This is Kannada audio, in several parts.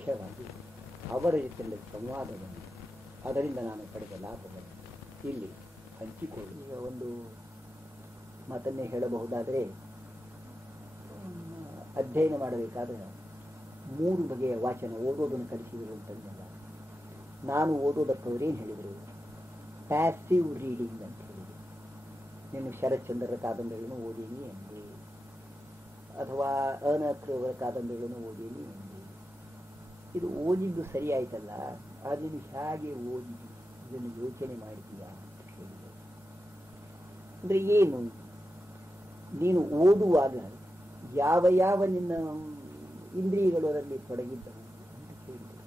ಮುಖ್ಯವಾಗಿ ಅವರ ಜೊತೆಯಲ್ಲಿ ಸಂವಾದವನ್ನು, ಅದರಿಂದ ನಾನು ಪಡೆದ ಲಾಭವನ್ನು ಇಲ್ಲಿ ಹಂಚಿಕೊಳ್ಳುವ ಒಂದು ಮಾತನ್ನೇ ಹೇಳಬಹುದಾದರೆ, ಅಧ್ಯಯನ ಮಾಡಬೇಕಾದ್ರೆ 3 ಬಗೆಯ ವಾಚನ ಓದೋದನ್ನು ಕಲಿಸಿದರು ಅಂತಂದಲ್ಲ. ನಾನು ಓದೋದಕ್ಕೆ ಅವರೇನು ಹೇಳಿದರು? ಪ್ಯಾಸಿವ್ ರೀಡಿಂಗ್ ಅಂತ ಹೇಳಿದರು. ನೀನು ಶರತ್ಚಂದ್ರರ ಕಾದಂಬರಿಗಳನ್ನು ಓದೀನಿ ಎಂದೆ, ಅಥವಾ ಅನಕ್ರವರ ಕಾದಂಬರಿಗಳನ್ನು ಓದೀನಿ ಎಂದೆ. ಇದು ಓದಿದ್ದು ಸರಿ ಆಯ್ತಲ್ಲ, ಅದನ್ನು ಹೇಗೆ ಓದಿದಿ, ಇದನ್ನು ಯೋಚನೆ ಮಾಡಿದೀಯಾ ಅಂತ ಹೇಳಿದರು. ಅಂದರೆ ಏನು, ನೀನು ಓದುವಾಗ ಯಾವ ಯಾವ ನಿನ್ನ ಇಂದ್ರಿಯಗಳು ಅದರಲ್ಲಿ ತೊಡಗಿದ್ದವು ಅಂತ ಕೇಳಿದರು.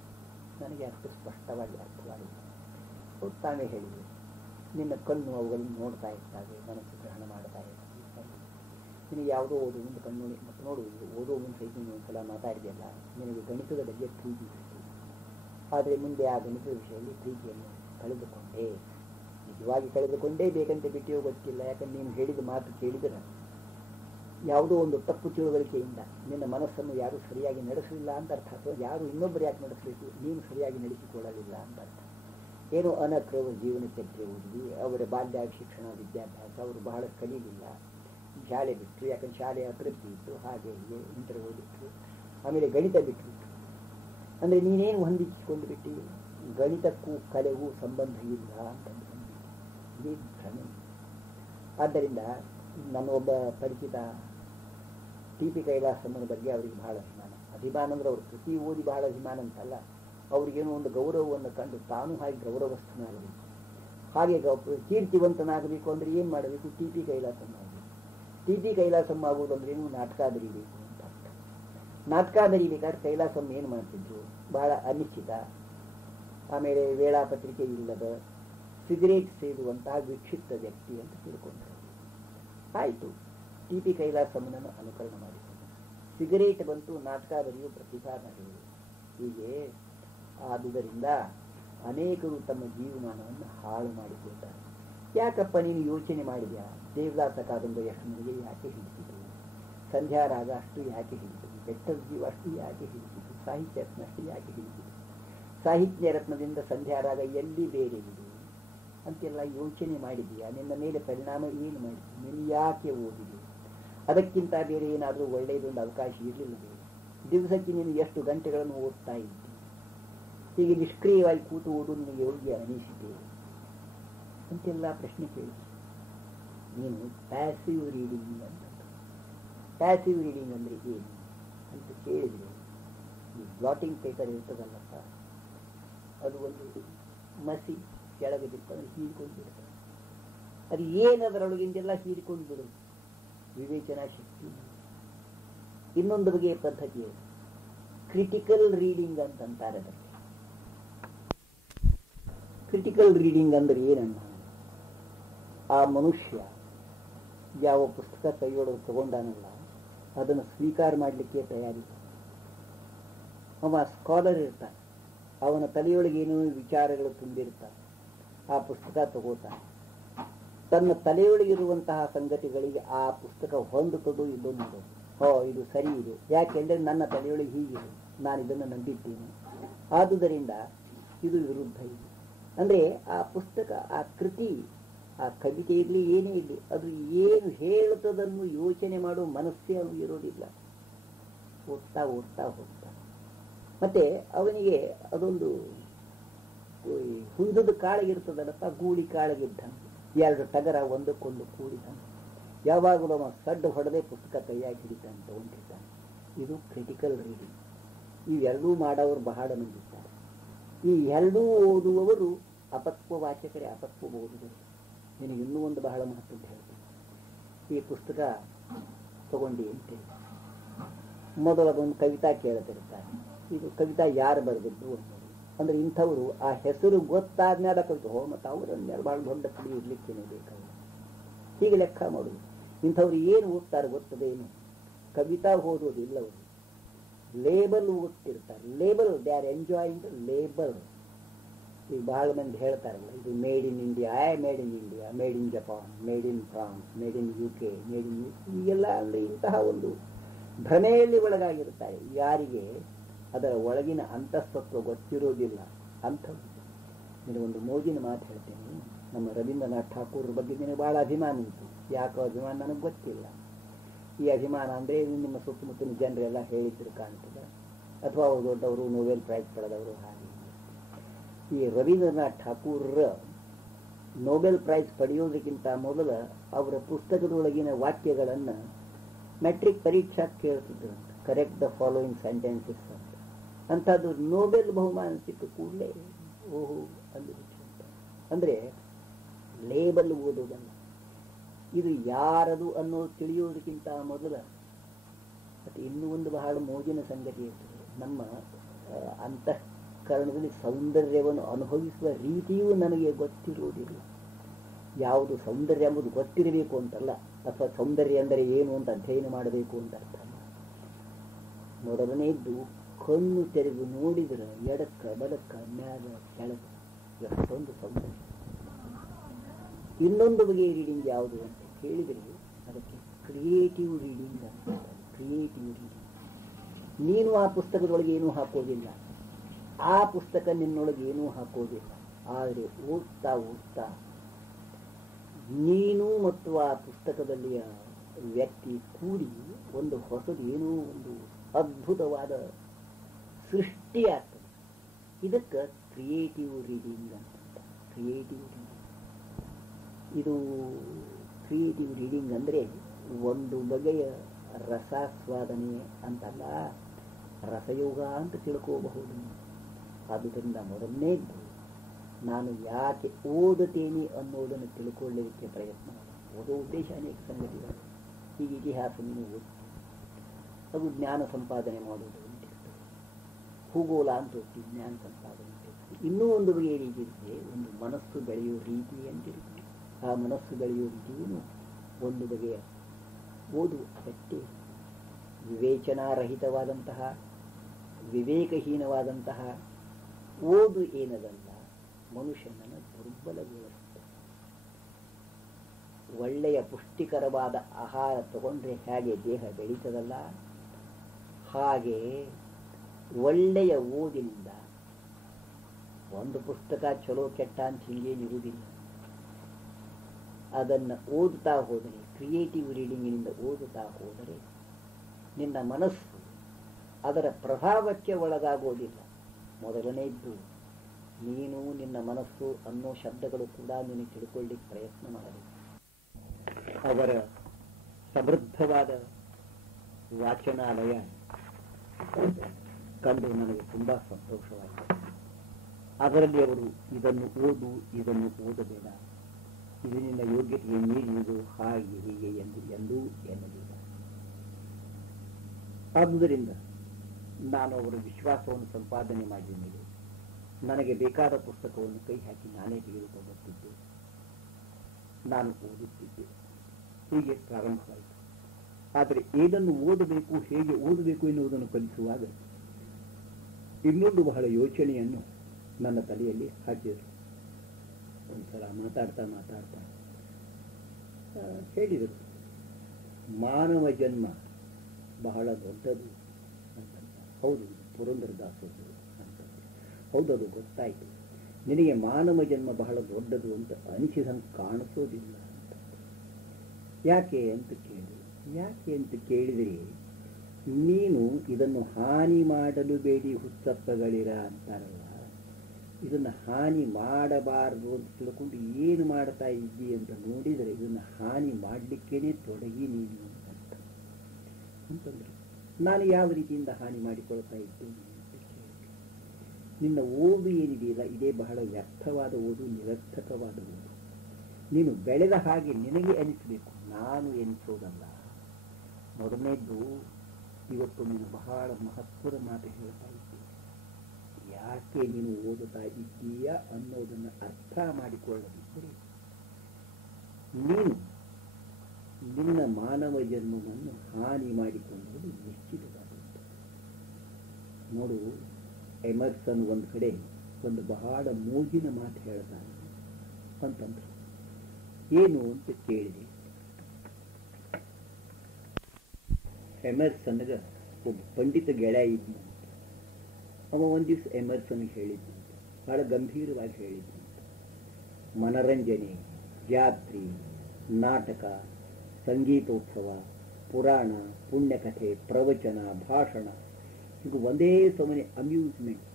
ನನಗೆ ಅಷ್ಟು ಸ್ಪಷ್ಟವಾಗಿ ಅರ್ಥವಾಗಿದೆ. ಅವ್ರು ತಾವೇ ಹೇಳಿದರು, ನಿನ್ನ ಕಣ್ಣು ಅವುಗಳನ್ನು ನೋಡ್ತಾ ಇರ್ತವೆ, ಮನಸ್ಸು ಗ್ರಹಣ ಮಾಡ್ತಾ ಇರ್ತವೆ. ನಿನಗೆ ಯಾವುದೋ ಓದು ಮುಂದೆ ಕಣ್ಣು ಮತ್ತು ನೋಡು, ಓದೋ ಮುಂದೆ ಸಹಿತ ನೀನು ಒಂದ್ಸಲ ಮಾತಾಡಿದೆಯಲ್ಲ, ನಿನಗೆ ಗಣಿತದ ಬಗ್ಗೆ ಪ್ರೀತಿ ಇತ್ತು. ಆದರೆ ಮುಂದೆ ಆ ಗಣಿತದ ವಿಷಯದಲ್ಲಿ ಪ್ರೀತಿಯನ್ನು ಕಳೆದುಕೊಂಡೇ, ನಿಜವಾಗಿ ಕಳೆದುಕೊಂಡೇ ಬೇಕಂತ ಬಿಟ್ಟಿಯೋ ಗೊತ್ತಿಲ್ಲ. ಯಾಕಂದ್ರೆ ನೀನು ಹೇಳಿದ ಮಾತು ಕೇಳಿದರೆ ಯಾವುದೋ ಒಂದು ತಪ್ಪು ತಿಳುವಳಿಕೆಯಿಂದ ನಿನ್ನ ಮನಸ್ಸನ್ನು ಯಾರೂ ಸರಿಯಾಗಿ ನಡೆಸಲಿಲ್ಲ ಅಂತ ಅರ್ಥ, ಅಥವಾ ಯಾರು ಇನ್ನೊಬ್ಬರು ಯಾಕೆ ನಡೆಸಬೇಕು, ನೀನು ಸರಿಯಾಗಿ ನಡೆಸಿಕೊಳ್ಳಲಿಲ್ಲ ಅಂತ ಅರ್ಥ. ಏನೋ ಅನಕ್ರವ ಜೀವನ ಚರಿತ್ರೆ ಓದಿದ್ವಿ, ಅವರ ಬಾಲ್ಯ ಶಿಕ್ಷಣ ವಿದ್ಯಾಭ್ಯಾಸ ಅವರು ಬಹಳ ಕಲೀಲಿಲ್ಲ, ಶಾಲೆ ಬಿಟ್ಟರು, ಯಾಕಂದ್ರೆ ಶಾಲೆ ಅತೃಪ್ತಿ ಇತ್ತು, ಹಾಗೆ ಹೀಗೆ ಇಂಟರ್ ಓದಿಟ್ರು, ಆಮೇಲೆ ಗಣಿತ ಬಿಟ್ಟುಬಿಟ್ರು. ಅಂದರೆ ನೀನೇನು ಹೊಂದಿಸಿಕೊಂಡು ಬಿಟ್ಟು ಗಣಿತಕ್ಕೂ ಕಲೆಗೂ ಸಂಬಂಧ ಇಲ್ಲ ಅಂತಂದು ಇದೇ ಭ್ರಮೆ. ಆದ್ದರಿಂದ ನನ್ನ ಒಬ್ಬ ಪರಿಚಿತ ಟಿ.ಪಿ. ಕೈಲಾಸಮ್ಮನ ಬಗ್ಗೆ ಅವರಿಗೆ ಬಹಳ ಅಭಿಮಾನ ಅಂದರೆ ಅವರು ಕೃತಿ ಓದಿ ಬಹಳ ಅಭಿಮಾನ ಅಂತಲ್ಲ, ಅವ್ರಿಗೇನೋ ಒಂದು ಗೌರವವನ್ನು ಕಂಡು ತಾನು ಹಾಗೆ ಗೌರವಸ್ಥನಾಗಬೇಕು, ಹಾಗೆ ಕೀರ್ತಿವಂತನಾಗಬೇಕು ಅಂದರೆ ಏನು ಮಾಡಬೇಕು? ಟಿ.ಪಿ. ಕೈಲಾಸಮ್ಮ ಆಗಬೇಕು. ಟಿ.ಪಿ. ಕೈಲಾಸಮ್ಮ ಆಗುವುದಂದ್ರೆ ಏನು? ನಾಟಕ ಬರೀಬೇಕು ಅಂತ ಅರ್ಥ. ನಾಟಕ ಬರೀಬೇಕಾದ್ರೆ ಕೈಲಾಸಮ್ಮ ಏನು ಮಾಡ್ತಿದ್ರು? ಬಹಳ ಅನಿಶ್ಚಿತ, ಆಮೇಲೆ ವೇಳಾಪತ್ರಿಕೆ ಇಲ್ಲದ, ಸಿಗರೇಟ್ ಸೇದುವಂತಹ ವಿಕ್ಷಿಪ್ತ ವ್ಯಕ್ತಿ ಅಂತ ತಿಳ್ಕೊಂಡ್ರು. ಆಯಿತು, ಟಿ.ಪಿ. ಕೈಲಾಸಮ್ಮನನ್ನು ಅನುಕರಣೆ ಮಾಡಿಕೊಂಡು ಸಿಗರೇಟ್ ಬಂತು, ನಾಟಕ ಬರೆಯುವ ಪ್ರತಿಭಾ ನಡೆಯುವುದು. ಹೀಗೆ ಆದುದರಿಂದ ಅನೇಕರು ತಮ್ಮ ಜೀವಮಾನವನ್ನು ಹಾಳು ಮಾಡಿಕೊಳ್ತಾರೆ. ಯಾಕಪ್ಪ ನೀನು ಯೋಚನೆ ಮಾಡಿದ್ಯಾ? ದೇವದಾಸ ಕಾದಂಬರಿ ಅಷ್ಟು ನನಗೆ ಯಾಕೆ ಹಿಡಿಸಿತು? ಸಂಧ್ಯಾರಾಗ ಅಷ್ಟು ಯಾಕೆ ಹಿಡಿಸಿತು? ಬೆಟ್ಟದ ಜೀವ ಅಷ್ಟು ಯಾಕೆ ಹಿಡಿಸಿತು? ಸಾಹಿತ್ಯ ರತ್ನ ಅಷ್ಟು ಯಾಕೆ ಹಿಡಿಸಿತು? ಸಾಹಿತ್ಯ ರತ್ನದಿಂದ ಸಂಧ್ಯಾರಾಗ ಎಲ್ಲಿ ಬೇರೆ ಇದೆ ಅಂತೆಲ್ಲ ಯೋಚನೆ ಮಾಡಿದೀಯಾ? ನಿನ್ನ ಮೇಲೆ ಪರಿಣಾಮ ಏನು ಮಾಡಿದೆ? ನೀನು ಯಾಕೆ ಓದಿದೆ? ಅದಕ್ಕಿಂತ ಬೇರೆ ಏನಾದರೂ ಒಳ್ಳೆಯದೊಂದು ಅವಕಾಶ ಇರಲಿಲ್ಲ ಬೇರೆ. ದಿವಸಕ್ಕೆ ನೀನು ಎಷ್ಟು ಗಂಟೆಗಳನ್ನು ಓದ್ತಾ ಇದ್ದಿ? ಹೀಗೆ ನಿಷ್ಕ್ರಿಯವಾಗಿ ಕೂತು ಓದು ನಿನಗೆ ಯೋಗ್ಯ ಅನಿಸಿದೆ ಅಂತೆಲ್ಲ ಪ್ರಶ್ನೆ ಕೇಳಿ. ನೀನು ಪ್ಯಾಸಿವ್ ರೀಡಿಂಗ್ ಅಂತ, ಪ್ಯಾಸಿವ್ ರೀಡಿಂಗ್ ಅಂದರೆ ಏನು ಅಂತ ಕೇಳಿದರೆ, ಈ ಬ್ಲಾಟಿಂಗ್ ಪೇಪರ್ ಇರ್ತದಲ್ಲಪ್ಪ, ಅದು ಒಂದು ಮಸಿ ಕೆಳಗೆ ಬಿಡ್ತಾರೆ, ಹೀರಿಕೊಂಡು ಬಿಡ್ತಾರೆ. ಅದು ಏನದರೊಳಗಿಂದೆಲ್ಲ ಹೀರಿಕೊಂಡು ಬಿಡು, ವಿವೇಚನಾ ಶಕ್ತಿ. ಇನ್ನೊಂದು ಬಗೆಯ ಪದ್ಧತಿ ಕ್ರಿಟಿಕಲ್ ರೀಡಿಂಗ್ ಅಂತಂತಾರೆ. ಅದಕ್ಕೆ ಕ್ರಿಟಿಕಲ್ ರೀಡಿಂಗ್ ಅಂದ್ರೆ ಏನನ್ನ, ಆ ಮನುಷ್ಯ ಯಾವ ಪುಸ್ತಕ ಕೈಯೊಳಗೆ ತಗೊಂಡಾನಲ್ಲ ಅದನ್ನು ಸ್ವೀಕಾರ ಮಾಡಲಿಕ್ಕೆ ತಯಾರಿಲ್ಲ. ಅವ ಸ್ಕಾಲರ್ ಇರ್ತಾನೆ, ಅವನ ತಲೆಯೊಳಗೆ ಏನೇನೋ ವಿಚಾರಗಳು ತುಂಬಿರ್ತಾನೆ, ಆ ಪುಸ್ತಕ ತಗೋತಾನೆ. ತನ್ನ ತಲೆಯೊಳಗಿರುವಂತಹ ಸಂಗತಿಗಳಿಗೆ ಆ ಪುಸ್ತಕ ಹೊಂದುತ್ತದೋ ಇಲ್ಲೋ ನೋಡೋದು. ಇದು ಸರಿ ಇದೆ, ಯಾಕೆಂದರೆ ನನ್ನ ತಲೆಯೊಳಗೆ ಹೀಗಿದೆ, ನಾನು ಇದನ್ನು ನಂಬಿದ್ದೇನೆ, ಆದುದರಿಂದ ಇದು ವಿರುದ್ಧ ಇದೆ. ಅಂದರೆ ಆ ಪುಸ್ತಕ, ಆ ಕೃತಿ, ಆ ಕವಿತೆ ಇರಲಿ ಏನೇ ಇರಲಿ, ಅದು ಏನು ಹೇಳುತ್ತದನ್ನು ಯೋಚನೆ ಮಾಡುವ ಮನಸ್ಸೇ ಅವನಿಗೆ ಇರೋದಿಲ್ಲ. ಓದ್ತಾ ಓದ್ತಾ ಹೋಗ್ತಾ ಮತ್ತೆ ಅವನಿಗೆ ಅದೊಂದು ಹುಂದದ ಕಾಳಗಿರ್ತದಲ್ಲಪ್ಪ, ಗೂಳಿ ಕಾಳಗಿದ್ದಂಗೆ, 2 ಟಗರ ಒಂದಕ್ಕೊಂದು ಕೂಡಿದಂಗೆ, ಯಾವಾಗಲೂ ಅವ ಸಡ್ಡು ಹೊಡೆದೇ ಪುಸ್ತಕ ಕೈಯಾಗಿ ಹಿಡಿತಾನೆ, ತಗೊಂಡಿರ್ತಾನೆ. ಇದು ಕ್ರಿಟಿಕಲ್ ರೀಡಿಂಗ್. ಇವೆರಡೂ ಮಾಡೋರು ಬಹಳ ಮಂದಿದ್ದಾರೆ. ಈ ಎರಡೂ ಓದುವವರು ಅಪಕ್ವ ವಾಚಕರೇ, ಅಪಕ್ವ ಓದುವರು. ನಿನಗೆ ಇನ್ನೂ ಒಂದು ಬಹಳ ಮಹತ್ವದ ಹೇಳ್ತೀನಿ. ಈ ಪುಸ್ತಕ ತಗೊಂಡು ಅಂತೇಳಿ ಮೊದಲದೊಂದು ಕವಿತಾ ಕೇಳ್ತಿರ್ತಾರೆ, ಇದು ಕವಿತಾ ಯಾರು ಬರೆದಿದ್ದು ಅನ್ನೋದು. ಅಂದ್ರೆ ಇಂಥವರು ಆ ಹೆಸರು ಗೊತ್ತಾದ್ಮೇಲೆ ಕವಿತೆ ಮತ್ತು ಅವರನ್ನೆಲ್ಲ ಬಹಳ ದೊಡ್ಡ ಕವಿ ಇರ್ಲಿಕ್ಕೇನೆ ಬೇಕಾಗ ಹೀಗೆ ಲೆಕ್ಕ ಮಾಡೋದು. ಇಂಥವ್ರು ಏನು ಓದ್ತಾರೆ ಗೊತ್ತದೇನು? ಕವಿತಾ ಓದೋದಿಲ್ಲ ಅವರು, ಲೇಬಲ್ ಓದ್ತಿರ್ತಾರೆ. Label, they are enjoying label. ಈಗ ಬಹಳ ಮಂದಿ ಹೇಳ್ತಾರಲ್ಲ, ಇದು made in India, made in India, made in Japan, made in France, made in UK, made in ಈಗೆಲ್ಲ ಅಂದರೆ ಇಂತಹ ಒಂದು ಭ್ರಮೆಯಲ್ಲಿ ಒಳಗಾಗಿರ್ತಾರೆ. ಯಾರಿಗೆ ಅದರ ಒಳಗಿನ ಅಂತಸ್ತತ್ವ ಗೊತ್ತಿರೋದಿಲ್ಲ ಅಂಥದ್ದು. ನಿನಗೊಂದು ಮೋಜಿನ ಮಾತು ಹೇಳ್ತೇನೆ. ನಮ್ಮ ರವೀಂದ್ರನಾಥ್ ಠಾಕೂರ್ ಬಗ್ಗೆ ನಿನಗೆ ಭಾಳ ಅಭಿಮಾನ ಇತ್ತು. ಯಾಕೋ ಅಭಿಮಾನ ನನಗೆ ಗೊತ್ತಿಲ್ಲ. ಈ ಅಭಿಮಾನ ಅಂದರೆ ನಿಮ್ಮ ಸುತ್ತಮುತ್ತಲಿನ ಜನರೆಲ್ಲ ಹೇಳಿದ್ರು ಕಾಣ್ತದೆ, ಅಥವಾ ಅವರು ದೊಡ್ಡವರು ನೊಬೆಲ್ ಪ್ರೈಸ್ ಪಡೆದವರು. ಹಾಗೆ ಈ ರವೀಂದ್ರನಾಥ್ ಠಾಕೂರ್ ನೊಬೆಲ್ ಪ್ರೈಸ್ ಪಡೆಯೋದಕ್ಕಿಂತ ಮೊದಲ ಅವರ ಪುಸ್ತಕದೊಳಗಿನ ವಾಕ್ಯಗಳನ್ನು ಮೆಟ್ರಿಕ್ ಪರೀಕ್ಷಾ ಕೇಳ್ತಿದ್ರು. ಕರೆಕ್ಟ್ ದ ಫಾಲೋಯಿಂಗ್ ಸೆಂಟೆನ್ಸಸ್ ಅಂತ. ಅಂಥದ್ದು ನೊಬೆಲ್ ಬಹುಮಾನ ಸಿಕ್ಕ ಕೂಡಲೇ ಓಹೋ ಅಂದ್ಬಿಟ್ಟು. ಅಂದರೆ ಲೇಬಲ್ ಓದೋದಲ್ಲ, ಇದು ಯಾರದು ಅನ್ನೋದು ತಿಳಿಯೋದಕ್ಕಿಂತ ಮೊದಲ. ಮತ್ತು ಇನ್ನೂ ಒಂದು ಬಹಳ ಮೋಜಿನ ಸಂಗತಿ ಇರ್ತದೆ. ನಮ್ಮ ಅಂತಃಕರಣದಲ್ಲಿ ಸೌಂದರ್ಯವನ್ನು ಅನುಭವಿಸುವ ರೀತಿಯೂ ನನಗೆ ಗೊತ್ತಿರುವುದಿಲ್ಲ. ಯಾವುದು ಸೌಂದರ್ಯ ಎಂಬುದು ಗೊತ್ತಿರಬೇಕು ಅಂತಲ್ಲ, ಅಥವಾ ಸೌಂದರ್ಯ ಅಂದರೆ ಏನು ಅಂತ ಅಧ್ಯಯನ ಮಾಡಬೇಕು ಅಂತ ಅರ್ಥ ಅಲ್ಲ. ಮೊದಲನೇದ್ದು ಕಣ್ಣು ತೆರೆದು ನೋಡಿದರೆ ಎಡಕ್ಕ ಬಲಕ್ಕ ಮ್ಯಾಲ ಕೆಳಗ ಎಷ್ಟೊಂದು ಸೌಂದರ್ಯ. ಇನ್ನೊಂದು ಬಗೆಯ ರೀಡಿಂಗ್ ಯಾವುದು ಅಂತ ಕೇಳಿದರೆ ಅದಕ್ಕೆ ಕ್ರಿಯೇಟಿವ್ ರೀಡಿಂಗ್ ಅಂತ. Creative reading. ನೀನು ಆ ಪುಸ್ತಕದೊಳಗೆ ಏನೂ ಹಾಕೋದಿಲ್ಲ, ಆ ಪುಸ್ತಕ ನಿನ್ನೊಳಗೆ ಏನೂ ಹಾಕೋದಿಲ್ಲ. ಆದರೆ ಓದ್ತಾ ಓದ್ತಾ ನೀನು ಮತ್ತು ಆ ಪುಸ್ತಕದಲ್ಲಿಯ ವ್ಯಕ್ತಿ ಕೂಡಿ ಒಂದು ಹೊಸದು, ಏನೋ ಒಂದು ಅದ್ಭುತವಾದ ಸೃಷ್ಟಿಯಾಗ್ತದೆ. ಇದಕ್ಕೆ ಕ್ರಿಯೇಟಿವ್ ರೀಡಿಂಗ್ ಅಂತ. ಕ್ರಿಯೇಟಿವ್ ರೀಡಿಂಗ್ ಇದು ಕ್ರಿಯೇಟಿವ್ ರೀಡಿಂಗ್ ಅಂದರೆ ಒಂದು ಬಗೆಯ ರಸಾಸ್ವಾದನೆ ಅಂತಲ್ಲ, ರಸಯೋಗ ಅಂತ ತಿಳ್ಕೋಬಹುದು. ಆದುದರಿಂದ ಮೊದಲನೇದ್ದು ನಾನು ಯಾಕೆ ಓದುತ್ತೇನೆ ಅನ್ನೋದನ್ನು ತಿಳ್ಕೊಳ್ಳಲಿಕ್ಕೆ ಪ್ರಯತ್ನ ಮಾಡಿ. ಓದೋ ಉದ್ದೇಶ ಅನೇಕ ಸಂಗತಿಗಳು. ಈಗ ಇತಿಹಾಸ ನೀನು ಓದ್ತೀನಿ, ಅದು ಜ್ಞಾನ ಸಂಪಾದನೆ ಮಾಡೋದು ಅಂತಿರ್ತದೆ. ಭೂಗೋಳ ಅಂತ ಓದ್ತೀವಿ, ಜ್ಞಾನ ಸಂಪಾದನೆ ಅಂತಿರ್ತದೆ. ಇನ್ನೂ ಒಂದು ಬಗೆಯ ರೀತಿ ಇರ್ತದೆ, ಒಂದು ಮನಸ್ಸು ಬೆಳೆಯೋ ರೀತಿ ಅಂತಿರ್ತದೆ. ಆ ಮನಸ್ಸು ಬೆಳೆಯೋ ರೀತಿಯೂ ಒಂದು ಬಗೆಯ ಓದು ಅಗತ್ಯ. ವಿವೇಚನಾರಹಿತವಾದಂತಹ, ವಿವೇಕಹೀನವಾದಂತಹ ಓದು ಏನದಲ್ಲ, ಮನುಷ್ಯನನ್ನು ದುರ್ಬಲಗೊಳಿಸುತ್ತದೆ. ಒಳ್ಳೆಯ ಪುಷ್ಟಿಕರವಾದ ಆಹಾರ ತಗೊಂಡ್ರೆ ಹೇಗೆ ದೇಹ ಬೆಳೀತದಲ್ಲ, ಹಾಗೆ ಒಳ್ಳೆಯ ಓದಿನಿಂದ ಒಂದು ಪುಸ್ತಕ ಚಲೋ ಕೆಟ್ಟ ಅಂತ ಹಿಂಗೇನಿರುವುದಿಲ್ಲ. ಅದನ್ನು ಓದುತ್ತಾ ಹೋದರೆ, ಕ್ರಿಯೇಟಿವ್ ರೀಡಿಂಗಿನಿಂದ ಓದುತ್ತಾ ಹೋದರೆ ನಿನ್ನ ಮನಸ್ಸು ಅದರ ಪ್ರಭಾವಕ್ಕೆ ಒಳಗಾಗೋದಿಲ್ಲ. ಮೊದಲನೇದ್ದು ನೀನು ನಿನ್ನ ಮನಸ್ಸು ಅನ್ನೋ ಶಬ್ದಗಳು ಕೂಡ ನೀನು ತಿಳ್ಕೊಳ್ಳಿಕ್ಕೆ ಪ್ರಯತ್ನ ಮಾಡಬೇಕು. ಅವರ ಸಮೃದ್ಧವಾದ ವಾಚನಾಲಯ ಕಂಡು ನನಗೆ ತುಂಬ ಸಂತೋಷವಾಯಿತು. ಅದರಲ್ಲಿ ಅವರು ಇದನ್ನು ಓದು, ಇದನ್ನು ಓದಬೇಡ, ಇದು ನಿನ್ನ ಯೋಗ್ಯತೆಗೆ ಮೀರಿಯುವುದು, ಹಾಗೆ ಹೀಗೆ ಎಂದು ಎಂದೂ ಎನ್ನಲಿಲ್ಲ. ಆದುದರಿಂದ ನಾನು ಅವರ ವಿಶ್ವಾಸವನ್ನು ಸಂಪಾದನೆ ಮಾಡಿದ ಮೇಲೆ ನನಗೆ ಬೇಕಾದ ಪುಸ್ತಕವನ್ನು ಕೈ ಹಾಕಿ ನಾನೇ ತೆಗೆದುಕೊಳ್ಳುತ್ತಿದ್ದೆ, ನಾನು ಓದುತ್ತಿದ್ದೆ. ಹೀಗೆ ಪ್ರಾರಂಭವಾಯಿತು. ಆದರೆ ಏನನ್ನು ಓದಬೇಕು, ಹೇಗೆ ಓದಬೇಕು ಎನ್ನುವುದನ್ನು ಕಲಿಸುವಾಗ ಇನ್ನೊಂದು ಬಹಳ ಯೋಚನೆಯನ್ನು ನನ್ನ ತಲೆಯಲ್ಲಿ ಹಾಕಿದರು. ಒಂದ್ಸಲ ಮಾತಾಡ್ತಾ ಮಾತಾಡ್ತಾ ಹೇಳಿದರು, ಮಾನವ ಜನ್ಮ ಬಹಳ ದೊಡ್ಡದು ಅಂತ. ಹೌದು, ಪುರಂದರದಾಸರು ಅಂತ. ಹೌದದು ಗೊತ್ತಾಯಿತು. ನಿನಗೆ ಮಾನವ ಜನ್ಮ ಬಹಳ ದೊಡ್ಡದು ಅಂತ ಅನಿಸಿದಂಗೆ ಕಾಣಿಸೋದಿಲ್ಲ ಅಂತ. ಯಾಕೆ ಅಂತ ಕೇಳಿದೆ. ಯಾಕೆ ಅಂತ ಕೇಳಿದರೆ, ನೀನು ಇದನ್ನು ಹಾನಿ ಮಾಡಲು ಬೇಡಿ ಹುಚ್ಚಪ್ಪಗಳಿರ ಅಂತಾರಲ್ಲ, ಇದನ್ನು ಹಾನಿ ಮಾಡಬಾರದು ಅಂತ ತಿಳ್ಕೊಂಡು ಏನು ಮಾಡ್ತಾ ಇದ್ದಿ ಅಂತ ನೋಡಿದರೆ ಇದನ್ನು ಹಾನಿ ಮಾಡಲಿಕ್ಕೇನೆ ತೊಡಗಿ ನೀನು ಅಂತಂದ್ರೆ, ನಾನು ಯಾವ ರೀತಿಯಿಂದ ಹಾನಿ ಮಾಡಿಕೊಳ್ತಾ ಇದ್ದೇನೆ ಅಂತ ಕೇಳಿ. ನಿನ್ನ ಓದು ಏನಿದೆಯಲ್ಲ, ಇದೇ ಬಹಳ ವ್ಯರ್ಥವಾದ ಓದು, ನಿರರ್ಥಕವಾದ ಓದು. ನೀನು ಬೆಳೆದ ಹಾಗೆ ನಿನಗೆ ಅನಿಸಬೇಕು, ನಾನು ಎನಿಸೋದಲ್ಲ. ಮೊದಲನೇದ್ದು, ಇವತ್ತು ನೀನು ಬಹಳ ಮಹತ್ವದ ಮಾತು ಹೇಳ್ತಾ ಇದ್ದೀನಿ. ಯಾಕೆ ನೀನು ಓದುತ್ತಾ ಇದ್ದೀಯಾ ಅನ್ನೋದನ್ನು ಅರ್ಥ ಮಾಡಿಕೊಳ್ಳದಿದ್ದರೆ ನೀನು ನಿನ್ನ ಮಾನವ ಜನ್ಮವನ್ನು ಹಾನಿ ಮಾಡಿಕೊಳ್ಳುವುದು ನಿಶ್ಚಿತವಾದಂಥ. ನೋಡು, ಎಮರ್ಸನ್ ಒಂದು ಕಡೆ ಒಂದು ಬಹಳ ಮೋಜಿನ ಮಾತು ಹೇಳ್ತಾನೆ ಅಂತಂದ್ರೆ, ಏನು ಅಂತ ಕೇಳಿದೆ. ಎಮರ್ಸನ್ಗ ಒಬ್ಬ ಪಂಡಿತ ಗೆಳೆಯ ಇದ್ನು. ಅವ ಒಂದು ದಿವಸ ಎಮರ್ಸನ್ ಹೇಳಿದ್ದಂತೆ, ಬಹಳ ಗಂಭೀರವಾಗಿ ಹೇಳಿದ್ದಂತೆ, ಮನರಂಜನೆ, ಜಾತ್ರೆ, ನಾಟಕ, ಸಂಗೀತೋತ್ಸವ, ಪುರಾಣ, ಪುಣ್ಯಕಥೆ, ಪ್ರವಚನ, ಭಾಷಣ, ಈಗ ಒಂದೇ ಸಮನೆ ಅಮ್ಯೂಸ್ಮೆಂಟ್,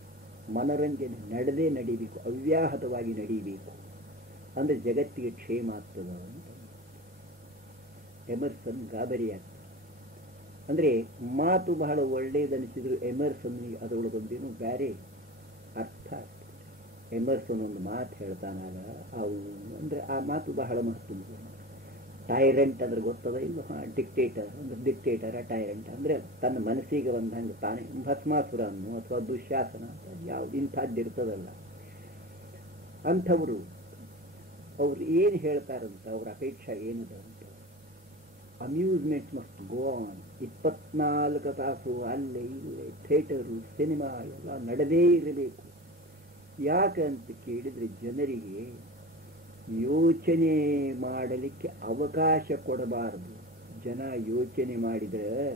ಮನರಂಜನೆ ನಡೆದೇ ನಡೀಬೇಕು, ಅವ್ಯಾಹತವಾಗಿ ನಡೀಬೇಕು, ಅಂದರೆ ಜಗತ್ತಿಗೆ ಕ್ಷೇಮ ಆಗ್ತದ ಅಂತ ಎಮರ್ಸನ್ ಗಾಬರಿಯಾಗ್ತದೆ. ಅಂದರೆ ಮಾತು ಬಹಳ ಒಳ್ಳೆಯದನಿಸಿದ್ರು ಎಮರ್ಸನ್ನಿಗೆ ಅದರೊಳಗೊಂದೇನು ಬೇರೆ ಅರ್ಥ ಆಗ್ತದೆ. ಎಮರ್ಸನ್ ಒಂದು ಮಾತು ಹೇಳ್ತಾನಾಗ ಅವನು ಅಂದರೆ ಆ ಮಾತು ಬಹಳ ಮಹತ್ವ. ಟೈರೆಂಟ್ ಅಂದ್ರೆ ಗೊತ್ತದ ಇಲ್ಲ? ಡಿಕ್ಟೇಟರ್ ಅಂದ್ರೆ ಡಿಕ್ಟೇಟರ, ಟೈರೆಂಟ್ ಅಂದರೆ ತನ್ನ ಮನಸ್ಸಿಗೆ ಬಂದಂಗೆ ತಾನೇ ಭಸ್ಮಾಸುರ ಅನ್ನೋ ಅಥವಾ ದುಶ್ಯಾಸನ ಯಾವ್ದು ಇಂಥದ್ದಿರ್ತದಲ್ಲ ಅಂಥವರು. ಅವ್ರು ಏನು ಹೇಳ್ತಾರಂತ, ಅವ್ರ ಅಪೇಕ್ಷೆ ಏನಿದೆ ಅಂತ, ಅಮ್ಯೂಸ್ಮೆಂಟ್ ಮಸ್ಟ್ ಗೋ ಆನ್, 24 ತಾಸು ಅಲ್ಲೇ ಇಲ್ಲೇ ಥಿಯೇಟರು, ಸಿನಿಮಾ ಎಲ್ಲ ನಡೆದೇ ಇರಬೇಕು. ಯಾಕಂತ ಕೇಳಿದರೆ ಜನರಿಗೆ ಯೋಚನೆ ಮಾಡಲಿಕ್ಕೆ ಅವಕಾಶ ಕೊಡಬಾರದು. ಜನ ಯೋಚನೆ ಮಾಡಿದರೆ